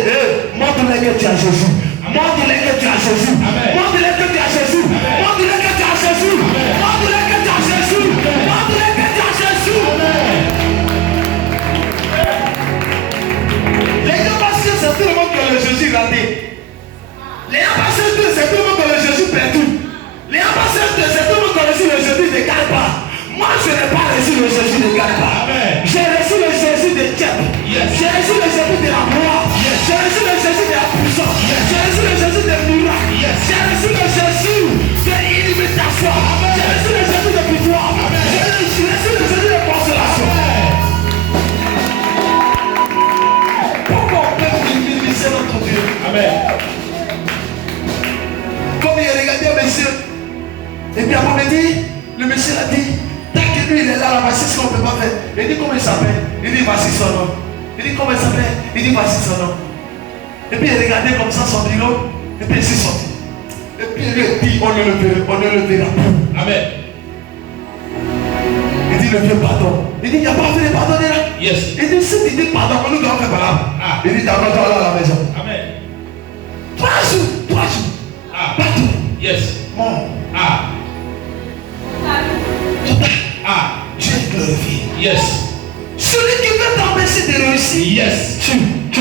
montre-les que tu as Jésus. Montre-les que tu as Jésus. Montre-les que tu as Jésus. Montre-les que tu as Jésus. Montre-les que tu as Jésus. Montre-les que tu as Jésus. Les gens pensent que c'est tout le monde qui a le Jésus raté. Les gens pensent que c'est tout le monde qui a le Jésus perdu. Les gens pensent que c'est tout le monde qui a reçu le Jésus de Galba. Moi, je n'ai pas reçu le Jésus de Galba. J'ai reçu le Jésus de Dieu. J'ai reçu le Jésus de la gloire. J'ai reçu le Jésus de la puissance. J'ai reçu le Jésus de miracle. J'ai reçu le Jésus de l'imitation. J'ai reçu le Jésus de victoire. J'ai reçu le Jésus de consolation. Amen. Comme il a regardé un monsieur, et puis après, le monsieur a dit, tant que lui il est là, voici ce qu'on ne peut pas faire. Il dit comment il s'appelle? Il dit voici son nom. Il dit comment il s'appelle? Il dit voici son nom. Et puis il regardait comme ça son bureau, et puis il s'est sorti. Et puis il lui a dit, on ne le verra plus. Amen. Il dit le vieux pardon. Il dit, il n'y a pas envie de pardonner là. Yes. Il dit, si tu dis pardon, nous devons faire par là. Ah. Il dit, t'as là à la maison. Amen. 3 jours. Ah. Partout. Yes. Mort. Ah. Ah. Dieu est glorifié. Yes. Celui qui veut t'empêcher de réussir. Yes. Tu. Tu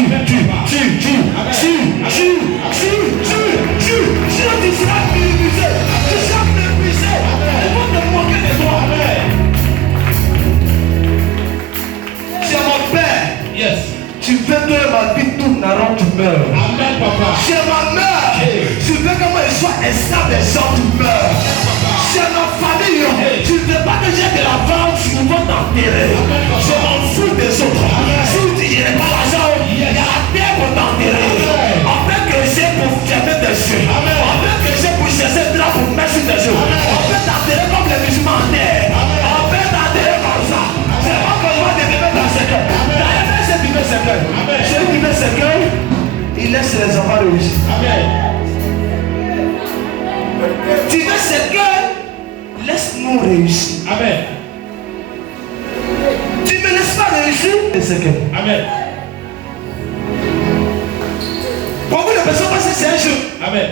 seras minimisé. Tu seras méprisé. Ils vont te moquer de toi. Amen. C'est mon père. Yes. Tu veux que ma vie tourne en rond, tu meurs. Amen, papa. C'est ma mère. Tu veux que moi je sois esclave des gens, tu meurs. C'est ma famille. Tu ne veux pas que j'ai de la vente, tu vas t'enterrer. Je m'en fous des autres. Si tu dis, je n'ai pas l'argent, il y a la terre pour t'enterrer. En fait que j'ai pour fermer tes yeux. En fait que j'ai pour chercher de là pour mettre sur tes yeux. En fait t'enterrer comme les musulmans en terre. En fait t'enterrer comme ça. C'est pas que moi de vivre dans ce cœur. Celui qui veut ce cœur, il laisse les enfants réussir. Amen. Tu veux ce cœur, laisse-nous réussir. Amen. Tu ne me laisses pas réussir, et ce cœur. Amen. Beaucoup de personnes pensent que c'est un jeu. Amen.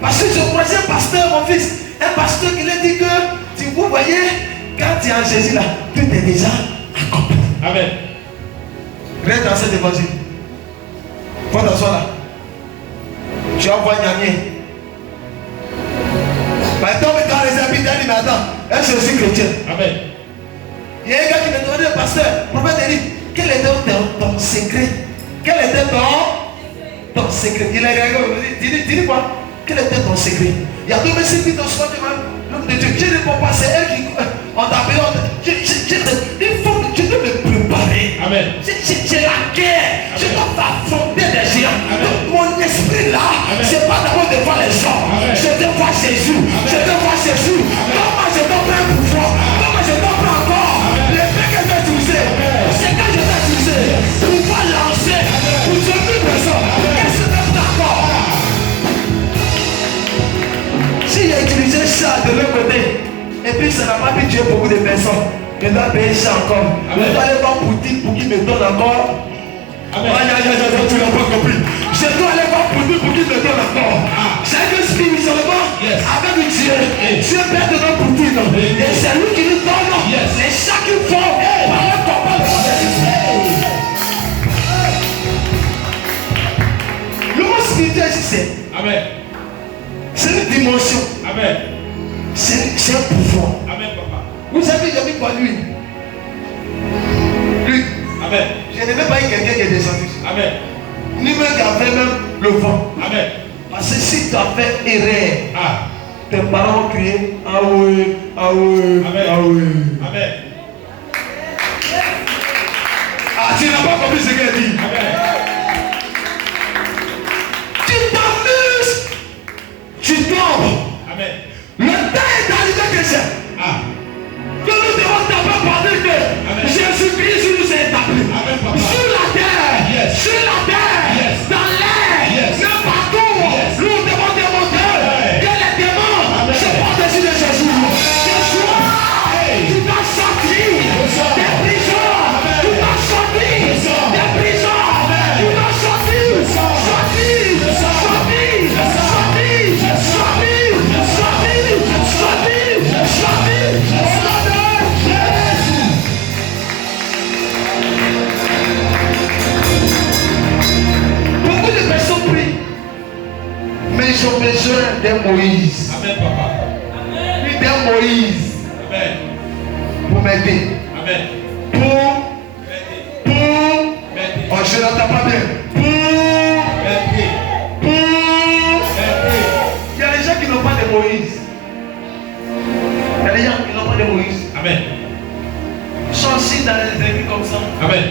Parce que je croisais un pasteur, mon fils. Un pasteur qui a dit que, vous voyez, quand tu es en Jésus là, tout est déjà accompli. Amen. Reste dans cet évangile. Faut t'asseoir là. Tu vas voir Nyamien. Maintenant, quand les habitants disent, mais attends, est-ce que je suis chrétien? Amen. Il y a un gars qui me demandait, pasteur, le prophète dit, quel était ton secret? Quel était ton secret? Il a regardé, il dit quoi? Quel était ton secret? Il y a deux messieurs qui t'ont soigné, l'homme de Dieu. Je ne réponds pas, c'est elle qui, on t'appelle, il faut que tu dois me préparer. Amen. C'est la guerre. Je dois affronter des géants. Donc mon esprit là, c'est pas d'abord de voir les gens. Je dois voir Jésus. Je dois voir Jésus. Comment je dois prendre un pouvoir? Comment je dois prendre encore les paix que je vais utiliser? C'est quand je vais utiliser pour pouvoir lancer pour tuer une personne. Qu'est-ce que je vais prendre encore? S'il a utilisé ça de l'autre côté, et puis ça n'a pas pu tuer beaucoup de personnes, je dois payer ça encore. Je dois aller voir Poutine pour qu'il me donne encore. Amen. Tu n'as pas compris. Je dois aller voir Poutine pour qu'il me donne encore. C'est que spirituellement, avec Dieu, Dieu perd de notre Poutine. Et c'est lui qui nous donne les chaque fois par un combat de le mot spirituel, c'est. Amen. C'est une dimension. Amen. C'est un pouvoir. Amen, papa. Vous avez jamais quoi lui? Lui. Amen. Je n'ai même pas eu quelqu'un qui est descendu. Amen. Ni même qui a fait même le vent. Amen. Parce que si tu as fait erreur, Ah. tes parents vont crier ah oui, ah oui, Amen. ah oui. Amen. Ah, tu n'as pas compris ce qu'elle dit. Amen. Tu t'amuses, tu tombes. Amen. Le temps est arrivé que c'est. Ah. Que nous devons d'abord parler que Jésus-Christ nous a établis. Amen, papa. Sur la terre, sur la terre, dans l'air, même partout, nous devons démontrer que les démons se portent dessus de Jésus. Ce soir, tu dois sortir des prisons. Tu dois sortir des prisons. Tu dois sortir, beaucoup de personnes prient, mais ils ont besoin d'un Moïse. Amen, papa. Oui, d'un Moïse Amen. pour m'aider. Amen. Oh, je n'entends pas bien. Il y a des gens qui n'ont pas de Moïse. Il y a des gens qui n'ont pas de Moïse. Amen. Ils sont assis dans les églises comme ça. Amen.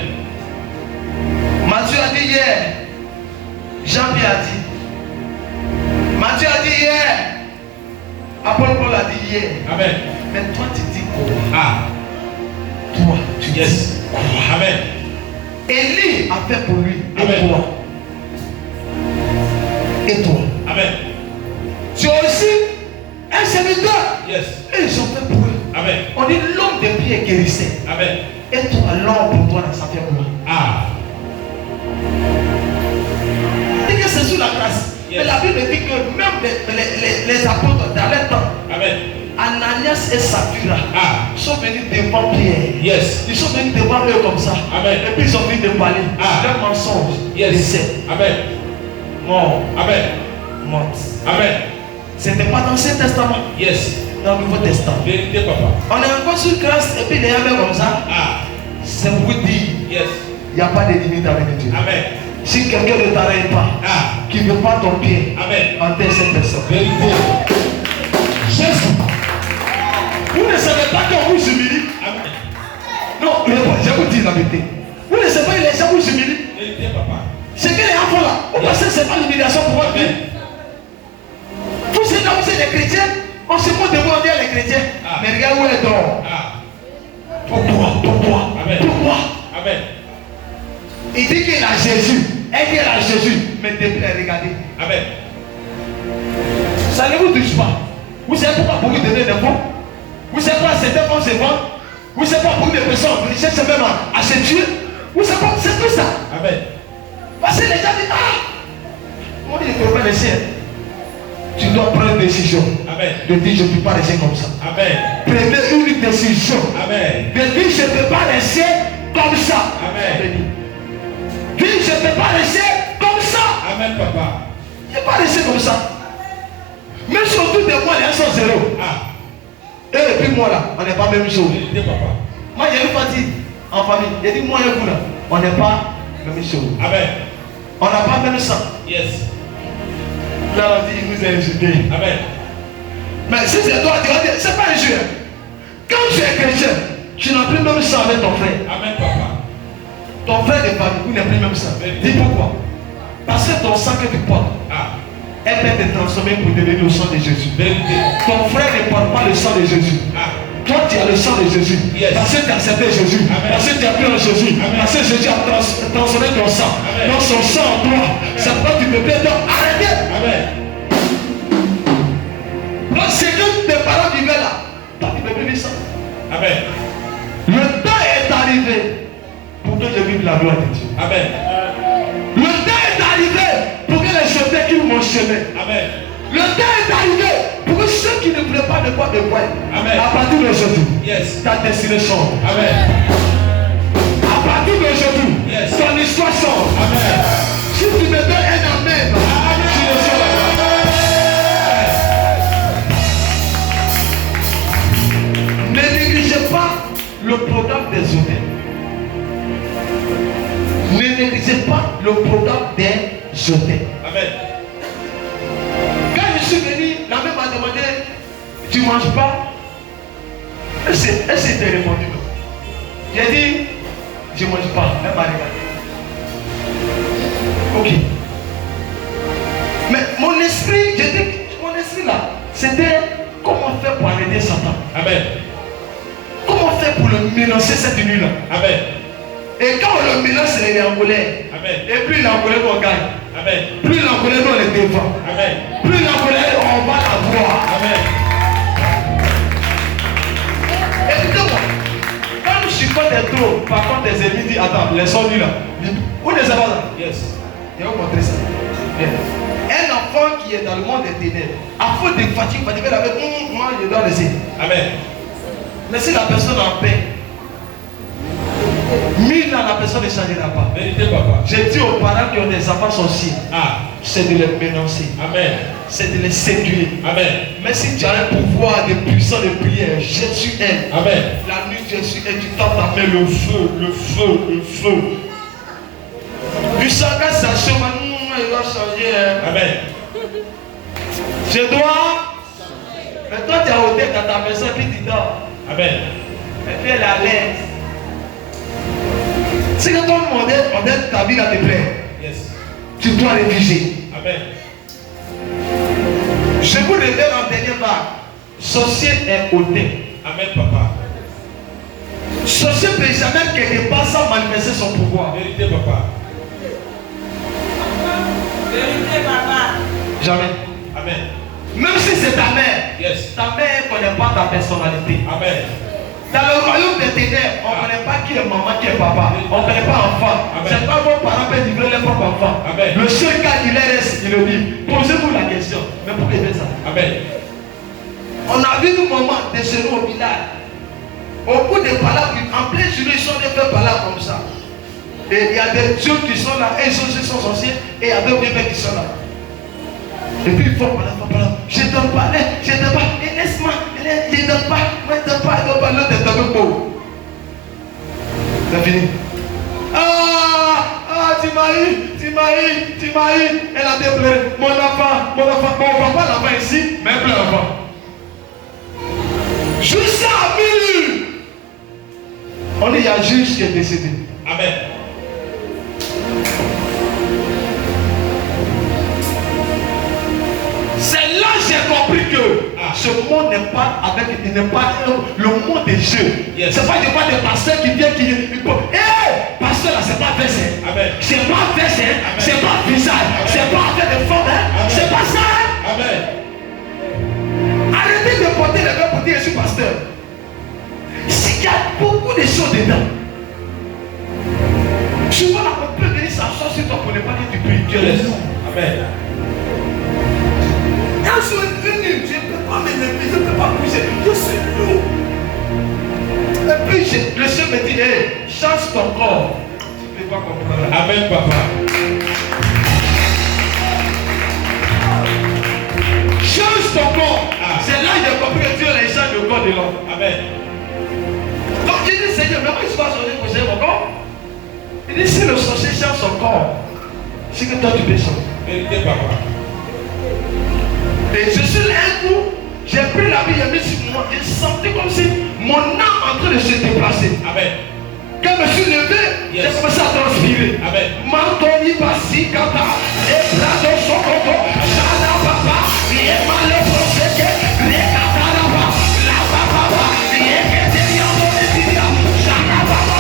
Matthieu a dit hier, Jean-Pierre a dit. Matthieu a dit hier. Apôtre Paul a dit hier. Amen. Mais toi tu dis quoi? Ah. Toi tu dis quoi? Amen. Élie a fait pour lui. Et Amen. toi? Et toi? Amen. Tu es aussi un serviteur. Yes. Et ils ont fait pour eux. Amen. On dit l'homme de pied guérissait. Amen. Et toi, l'homme pour toi, ça fait quoi? Ah. C'est que c'est sous la grâce. Yes. Mais la Bible dit que même les apôtres dans leur temps, Amen. Ananias et Saphira sont venus devant Pierre. Yes. Ils sont venus devant eux comme ça. Amen. Et puis ils ont venus de parler. Leur mensonge. Yes. Amen. Mort. Amen. Morte. Amen. C'était pas dans l'Ancien Testament. Yes. Dans le Nouveau Testament. Vérité, papa. On est encore sous grâce et puis les hommes comme ça. C'est pour dire. Yes. Il n'y a pas de limite avec Dieu. Amen. Si quelqu'un ne t'arrête pas, qui ne veut pas ton pied, enterre cette personne. Vérité. Jésus. Vous ne savez pas qu'on vous humilie. Amen. Non, je vous dis la vérité. Vous ne savez pas les gens vous humilient. Vérité, papa. C'est que les enfants là, vous pensez que ce n'est pas l'humiliation pour votre vie. Vous êtes là, vous êtes les chrétiens. On se moque de vous, on dit les chrétiens. Mais regarde où est donc. Pourquoi? Pourquoi? Amen. Il dit qu'il a Jésus. Et qu'il a Jésus. Mais depuis, regardez. Amen. Ça ne vous touche pas. Vous savez pourquoi beaucoup de des faux? Vous savez pourquoi certains font se vendre? Vous savez pourquoi beaucoup de personnes cherchent même à se tuer? Vous savez pourquoi c'est tout ça? Amen. Parce que les gens disent, moi je ne peux pas laisser. Tu dois prendre une décision. Amen. De dire je ne peux pas laisser comme ça. Amen. Prenez une décision. Amen. De dire je ne peux pas laisser comme ça. Amen. Dis je ne peux pas laisser comme ça. Amen, papa. Je ne peux pas laisser comme ça. Mais surtout de moi, les gens sont zéro. Et puis moi là, on n'est pas même chose. Vérité, papa. Moi j'ai une partie en famille. J'ai dit moi et vous là, on n'est pas même chose. Amen. On n'a pas même sang. Yes. Là on dit il nous a insultés. Amen. Mais si c'est toi, tu vas dire, c'est pas un jeu. Quand tu es chrétien, tu n'as plus même sang avec ton frère. Amen, papa. Ton frère de famille, vous n'avez plus même sang. Dis pourquoi? Parce que ton sang que tu portes, elle peut te transformer pour devenir le sang de Jésus. Vérité. Ton frère ne porte pas le sang de Jésus. Toi tu as le sang de Jésus. Yes. Parce que tu as accepté Jésus. Amen. Parce que tu as pris en Jésus. Amen. Parce que Jésus a transformé ton sang. Amen. Dans son sang en toi. C'est pourquoi tu peux bien arrêter. Amen. Donc c'est que tes parents vivaient là. Toi tu peux vivre ça. Amen. Le temps est arrivé pour que je vive la gloire de Dieu. Amen. Le temps est arrivé pour que les chrétiens qui mon chemin. Amen. Le temps est arrivé pour que ceux qui ne voulaient pas de quoi me voient. Amen. À partir d'aujourd'hui, Yes. ta destinée change. Amen. À partir d'aujourd'hui, Yes. ton histoire change. Amen. Si tu me donnes un amen, tu le sauras. Ne négligez pas le programme des hôtels. Ne négligez pas le programme des hôtels. Amen. Quand je suis venu, la même m'a demandé, tu ne manges pas? Elle s'est répondu. J'ai dit, je ne mange pas. Elle m'a regardé. Ok. Mais mon esprit là, c'était comment faire pour arrêter Satan? Amen. Comment faire pour le mélancer cette nuit-là? Amen. Et quand on le mélange, il est en colère. Amen. Et plus il est en colère, on gagne. Amen. Plus il est en colère, nous on est devant. Amen. Plus il est en colère, on va la voir. Amen. Écoutez-moi. Quand je suis pas des taux, par contre, des ennemis disent, attends, laissons-lui là. Où les avons là? Yes. Je vais vous montrer ça. Bien. Un enfant qui est dans le monde des ténèbres, à faute de fatigue, va dire avec moi, je dois laisser. Amen. Mais si la personne est en paix, 1000 ans, la personne ne changera pas. Vérité, papa. J'ai dit aux parents qui ont des enfants sorciers, c'est de les menacer. Amen. C'est de les séduire. Amen. Mais si tu as un pouvoir de puissance de prière, Jésus est. Amen. La nuit, Jésus est, tu tends ta main, le feu, le feu, le feu. Du chacun ça chauffe, il doit changer. Amen. Je dois. Mais toi, tu as ôté dans ta maison, puis tu dors. Amen. Et puis elle est à l'aise. Si quand on demandait ta vie à te plaire, Yes. tu dois réviser. Amen. Je vous révèle en dernière vague. Sorcier est hôtel. Amen, papa. Sorcier ne peut jamais quelque part sans manifester son pouvoir. Vérité, papa. Vérité, papa. Jamais. Amen. Même si c'est ta mère, Yes. ta mère ne connaît pas ta personnalité. Amen. Dans le royaume des ténèbres, on ne connaît pas qui est maman, qui est papa. On ne connaît pas enfant. C'est pas vos parents peuvent livrer leur propre enfant. Amen. Le seul cas il reste, il le dit. Posez-vous la question. Mais pourquoi il fait ça? Amen. On a vu nos mamans décédées au village. Au bout des palabres, en plein journée, ils sont des faits palabres comme ça. Et il y a des dieux qui sont là, et ils sont sorciers, et il y a d'autres bébés qui sont là. Et puis il faut parler. Je ne donne pas, je ne donne pas, laisse-moi, je ne donne pas, moi je ne donne pas, l'autre est tombé pauvre. C'est fini. Ah, tu m'as eu, elle a déploré. Mon enfant, bon, on ne va pas l'enfant ici, mais plein l'enfant. Jusqu'à minuit. On dit, il y a un juge qui est décédé. Amen. C'est là que j'ai compris que ce monde n'est pas avec, il n'est pas le monde des jeux. Yes. C'est pas des pasteurs qui viennent qui pasteur là, c'est pas versé. Amen. C'est pas versé, c'est pas visage, c'est pas avec des formes, c'est pas ça. Amen. Arrêtez de porter les mains pour dire je suis pasteur. S'il y a beaucoup de choses dedans. Souvent on peut venir s'asseoir sur toi pour ne pas dire tu pries. Tu as raison. Amen. Quand je suis venu, je ne peux pas me lever, je ne peux pas bouger, je suis lourd. Et puis le Seigneur me dit, hey, change ton corps. Tu ne peux pas comprendre. Amen, papa. Change ton corps. C'est là que j'ai compris que Dieu les change le corps de l'homme. Amen. Donc j'ai dit, Seigneur, mais moi je ne vais pas changer pour changer mon corps. Il dit, si le sorcier change son corps, c'est que toi tu peux changer. Vérité, papa. Et je suis là un coup, j'ai pris la vie, j'ai mis sur moi, j'ai senti comme si mon âme en train de se déplacer. Amen. Quand je me suis levé, j'ai commencé à transpirer. Amen. Mantoni basi kata, et brado sokoto, shana papa, et malo proseke, le kata lava, la papa, et kete yamo de tiria, shana papa.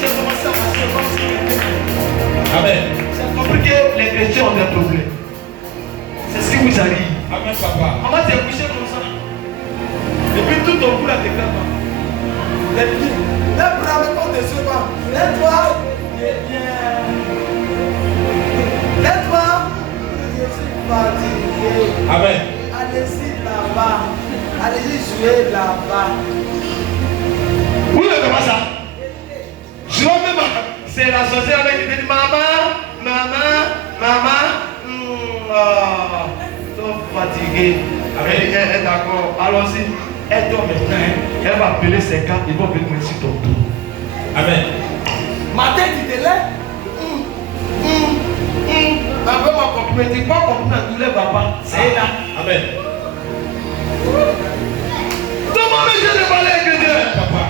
J'ai commencé à marcher comme si. Amen. J'ai compris que les chrétiens ont des problèmes. C'est ce qui vous arrive. Amen, papa. Maman t'es couché comme ça. Et puis tout ton cou là t'es clair. Les bras me font des yeux. Lève-toi. Lève-toi. Je suis fatigué. Amen. Allez-y là-bas. Allez-y jouer là-bas. Où est comment ça? Je vois même. C'est la sorcière avec qui dit maman. Trop fatigué. Elle est d'accord. Allons-y. Elle dort maintenant. Elle va appeler ses gars. Ils vont venir sur ton dos. Amen. Ma tête il te lève. Après ma comprimée, tu pas comprimé à tous les papas. C'est là. Amen. Comment mais je ne parle avec Dieu? Papa.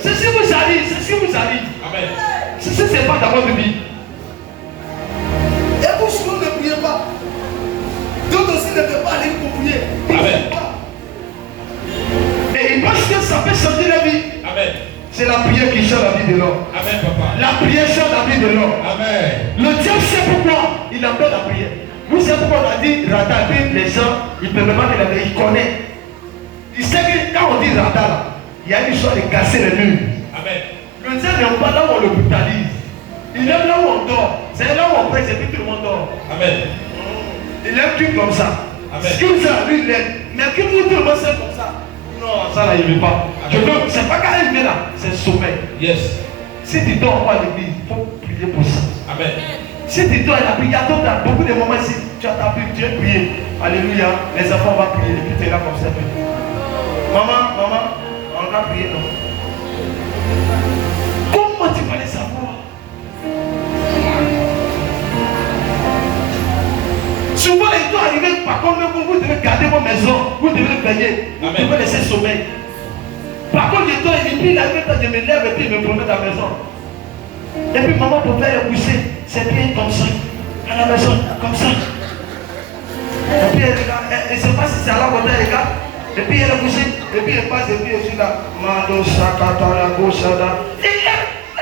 C'est ce qui vous arrive. C'est ce qui vous arrive. Amen. C'est pas dans votre vie. Et vous souvent ne priez pas. D'autres aussi ne peuvent pas aller pour prier. Amen. Et ils pensent que ça peut changer la vie. Amen. C'est la prière qui change la vie de l'homme. Amen, papa. La prière change la vie de l'homme. Amen. Le diable sait pourquoi il appelle la prière. Vous savez pourquoi on a dit radar, les gens, ils peuvent vraiment que la prière, ils connaissent. Il sait que quand on dit radar, là, il y a une chose de casser les murs. Amen. Le diable n'aime pas là où on le brutalise. Il aime là où on dort. C'est là où on presse et puis tout le monde dort. Amen. Il aime tout comme ça. Amen. Ce que ça, lui, il aime. Mais que vous tout le monde c'est comme ça. Non, ça là, il ne veut pas. Je veux, c'est pas quand il vient là, c'est le sommeil. Yes. Si tu dors pas à l'église, il faut prier pour ça. Amen. Si tu dors à la prière, il y a beaucoup de moments ici, tu as ta prière, tu es prié. Alléluia. Les enfants vont prier, et puis tu es là comme ça. Maman, on va prier, non. Comment tu vas les savoir? Souvent, il doit arriver, par contre, vous devez garder vos maisons, vous devez veiller, vous devez laisser sommeil. Par contre, je dors, et puis la nuit, quand je me lève, et puis il me promène à la maison. Et puis maman peut faire pousser ses pieds comme ça, à la maison, comme ça. Et puis elle regarde, elle ne sait pas si c'est à la côté, elle regarde. Et puis elle est couchée, et puis elle passe, et puis elle est là. Mando Sakatara Goshada. Et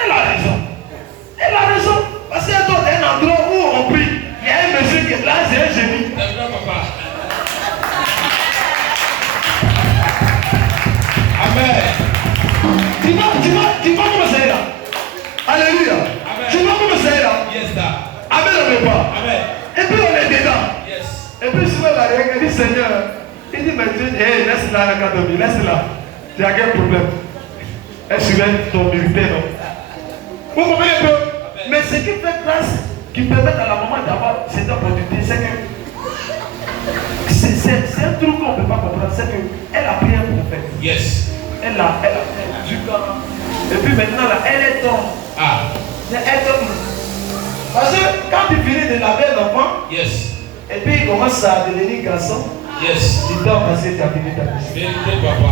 elle a raison. Elle a raison. Parce qu'elle doit être un endroit où on prie. Il y a un monsieur qui est là, c'est un génie. C'est vrai, papa. Amen. Tu vas comment c'est là? Alléluia. Amen. Tu vois comment c'est là? Yes, sir. Amen, on ne pas. Amen. Et puis on est dedans. Yes. Et puis souvent la règle, il dit Seigneur, il dit mais Dieu, hey, laisse là l'académie, laisse là. Tu as quel problème? Elle suivait ton militaire, non? Vous comprenez un peu? Mais ce qui fait grâce, qui permet à la maman d'avoir cette opportunité, c'est que c'est un truc qu'on ne peut pas comprendre, c'est qu'elle a prié pour faire. Yes. Elle a fait du corps. Et puis maintenant, là, elle est tombe. Ah. Elle tombe. Parce que quand tu finis de laver l'enfant, Yes. et puis il commence à devenir garçon, Yes. il dort parce que tu as fini ta vie. Vérité, papa.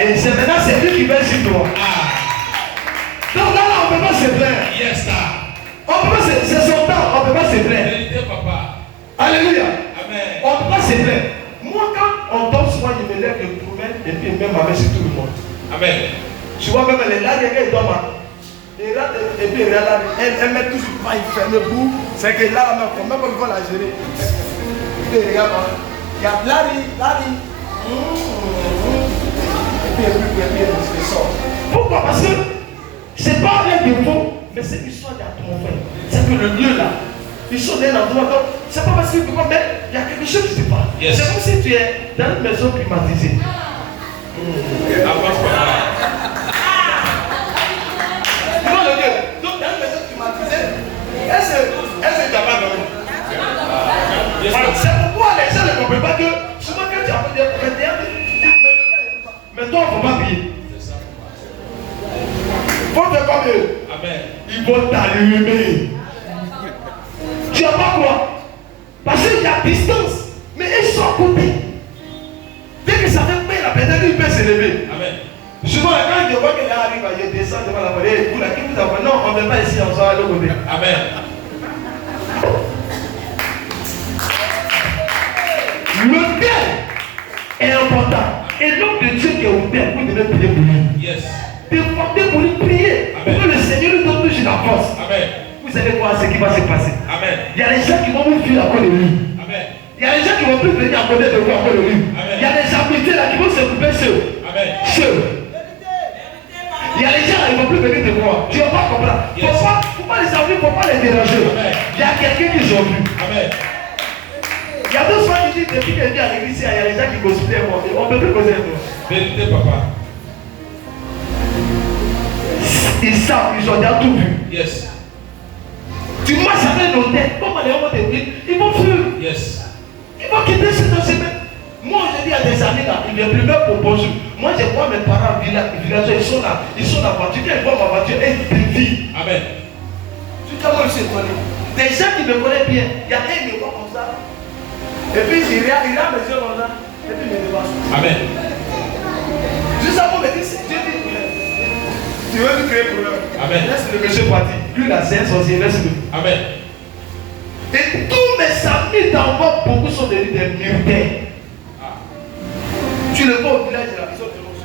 Et c'est maintenant, c'est lui qui va sur toi. Ah. Donc là, on ne peut pas se plaindre. Yes, sir. On peut pas c'est son temps, on ne peut pas se plaindre. Vérité, papa. Alléluia. Amen. On ne peut pas se plaindre. Moi, quand on tombe, souvent, je me lève, je me promène, et puis même ma main sur tout le monde. Amen. Tu vois, même elle est là, quelqu'un dorme. Et puis elle met toujours pas, il ferme le bout. C'est que là, même quand il faut la gérer. Et puis regarde, il y a Larry. Et puis elle sort. Pourquoi? Parce que c'est pas un défaut, mais c'est l'histoire d'atmosphère. C'est que le lieu là, ils sont dans un endroit. Donc, c'est pas parce que tu peux pas, mais il y a quelque chose qui se passe. Yes. C'est comme si tu es dans une maison climatisée. Avance, papa. Donc, dans une maison climatisée, elle se tape dans l'eau. C'est pourquoi les gens ne comprennent pas que souvent quand tu as fait des mais toi, il ne faut pas payer. Il faut faire comme eux. Amen. Ils vont t'allumer. Tu n'as pas quoi? Parce qu'il y a distance. Mais ils sont à côté. Dès que ça fait payer la personne, il peut se lever. Amen. Souvent, quand je vois qu'elle arrive, je descends devant la volée. Vous, là, qui vous a dit non, on ne met pas ici, on sort à l'autre côté. Amen. Le terre est important. Et l'homme de Dieu qui est au terre, vous devez prier pour lui. Yes. Défendez pour lui prier. Pour que le Seigneur lui donne toujours la force. Amen. Vous allez voir ce qui va se passer. Amen. Il y a des gens qui vont vous fuir à cause de lui. Amen. Il y a des gens qui vont plus venir à côté de vous à cause de lui. Amen. Il y a des amitiés là qui vont se couper sur Amen. Il y a des gens là qui ne vont plus venir te voir. Tu ne vas pas comprendre. Il Yes. ne faut pas les amener, il ne faut pas les déranger. Amen. Il y a quelqu'un qui sont vus. Amen. Il y a deux fois qui disent depuis que je viens à l'église, il y a des gens qui cosplaient moi. On ne peut plus causer avec toi. Vérité, papa. Ils savent, ils ont déjà tout vu. Yes. Tu marches avec nos têtes, comme les hommes de Dieu, ils vont fuir. Yes. Ils vont quitter cette semaine. Moi, je dis à des amis là, ils viennent plus même pour bonjour. Moi, je vois mes parents villageois, ils sont là, ils sont dans la voiture. Quand ils voient ma voiture, ils dévient. Amen. Tu sais, moi, je suis étonné. Des gens qui me connaissent bien, il y a un qui me voit comme ça. Et puis, il regarde mes yeux comme ça. Et puis, il me dépasse. Amen. Juste avant, me dit, Dieu dit, tu veux nous créer problème. Amen. Laisse le monsieur partir. Lui, là, c'est un sorcier, laisse-le. Amen. Et tous mes amis d'en bas, beaucoup sont devenus des militaires. Tu le vois au village de la maison de Rosso.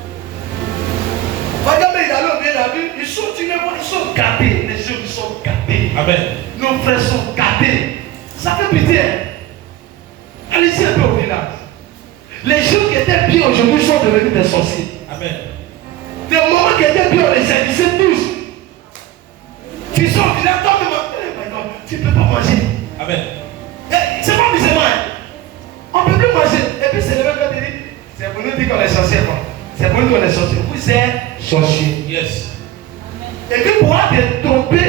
Regarde, il a l'eau bien la vue. Ils sont, tu les vois, ils sont gâtés. Les jeunes, ils sont gâtés. Amen. Nos frères sont gâtés. Ça fait pitié. Allez-y un peu au village. Les gens qui étaient bien aujourd'hui sont devenus des sorciers. Amen. Des moments qui étaient bien, on les saisissait tous. Tu sors au village, toi, tu ne peux pas manger. Amen. C'est pas bizarre, hein. On ne peut plus manger. Et puis c'est le même quand il dit, c'est pour nous dire qu'on est sorcier, quoi. C'est pour nous qu'on est sorcier. Vous êtes sorcier. Yes. Et puis pour te tromper,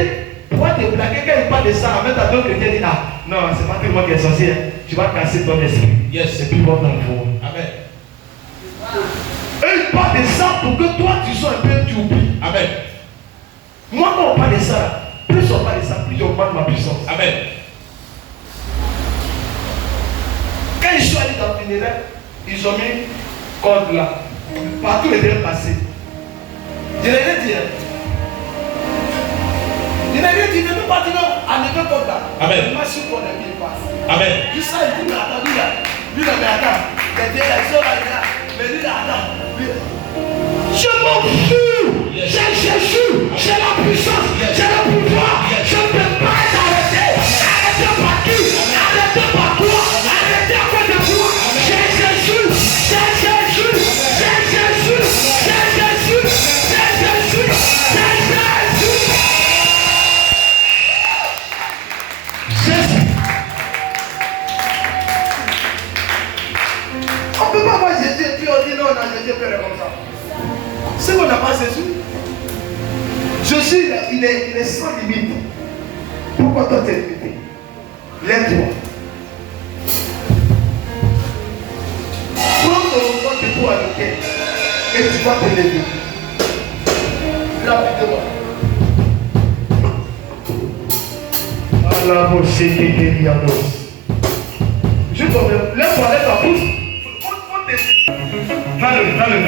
pour te blaguer, quand il parle de ça, en même temps, d'autres chrétiens disent, ah, non, c'est pas tout le monde qui est sorcier. Hein. Tu vas casser ton esprit. Yes. Et puis ils vont dans le fond. Amen. Eux, ils parlent de ça pour que toi, tu sois un peu, tu oublies. Amen. Moi, quand on parle de ça, plus on parle de ça, plus j'augmente ma puissance. Amen. Quand ils sont allés dans le funéraire, ils ont mis code là. partout est bien passé. Je l'ai dit. Je l'ai dit, ne peux pas dire non, à ne pas là. Amen. Moi, je suis pour les pieds passent. Amen. Tout ça, il dit, mais attends, lui là, mais attends. Les directions là, mais lui là, attends. Je m'en fous. J'ai Jésus, j'ai la puissance, j'ai le pouvoir. Je ne peux pas t'arrêter. Arrêtez par qui? Arrêtez par quoi? Arrêtez à quoi de quoi? J'ai Jésus, j'ai Jésus, j'ai Jésus, j'ai Jésus, j'ai Jésus, j'ai Jésus. Jésus. On ne peut pas voir Jésus et puis on dit non, on a Jésus et comme ça. C'est qu'on n'a pas Jésus. Jésus, il est sans limite. Pourquoi toi t'es limité? Lève-toi. Prends ton enfant de toi à lequel et tu vas te lever. Rapidement. Allah, mon Seigneur, je t'en lève-toi, lève ta bouche. Va le.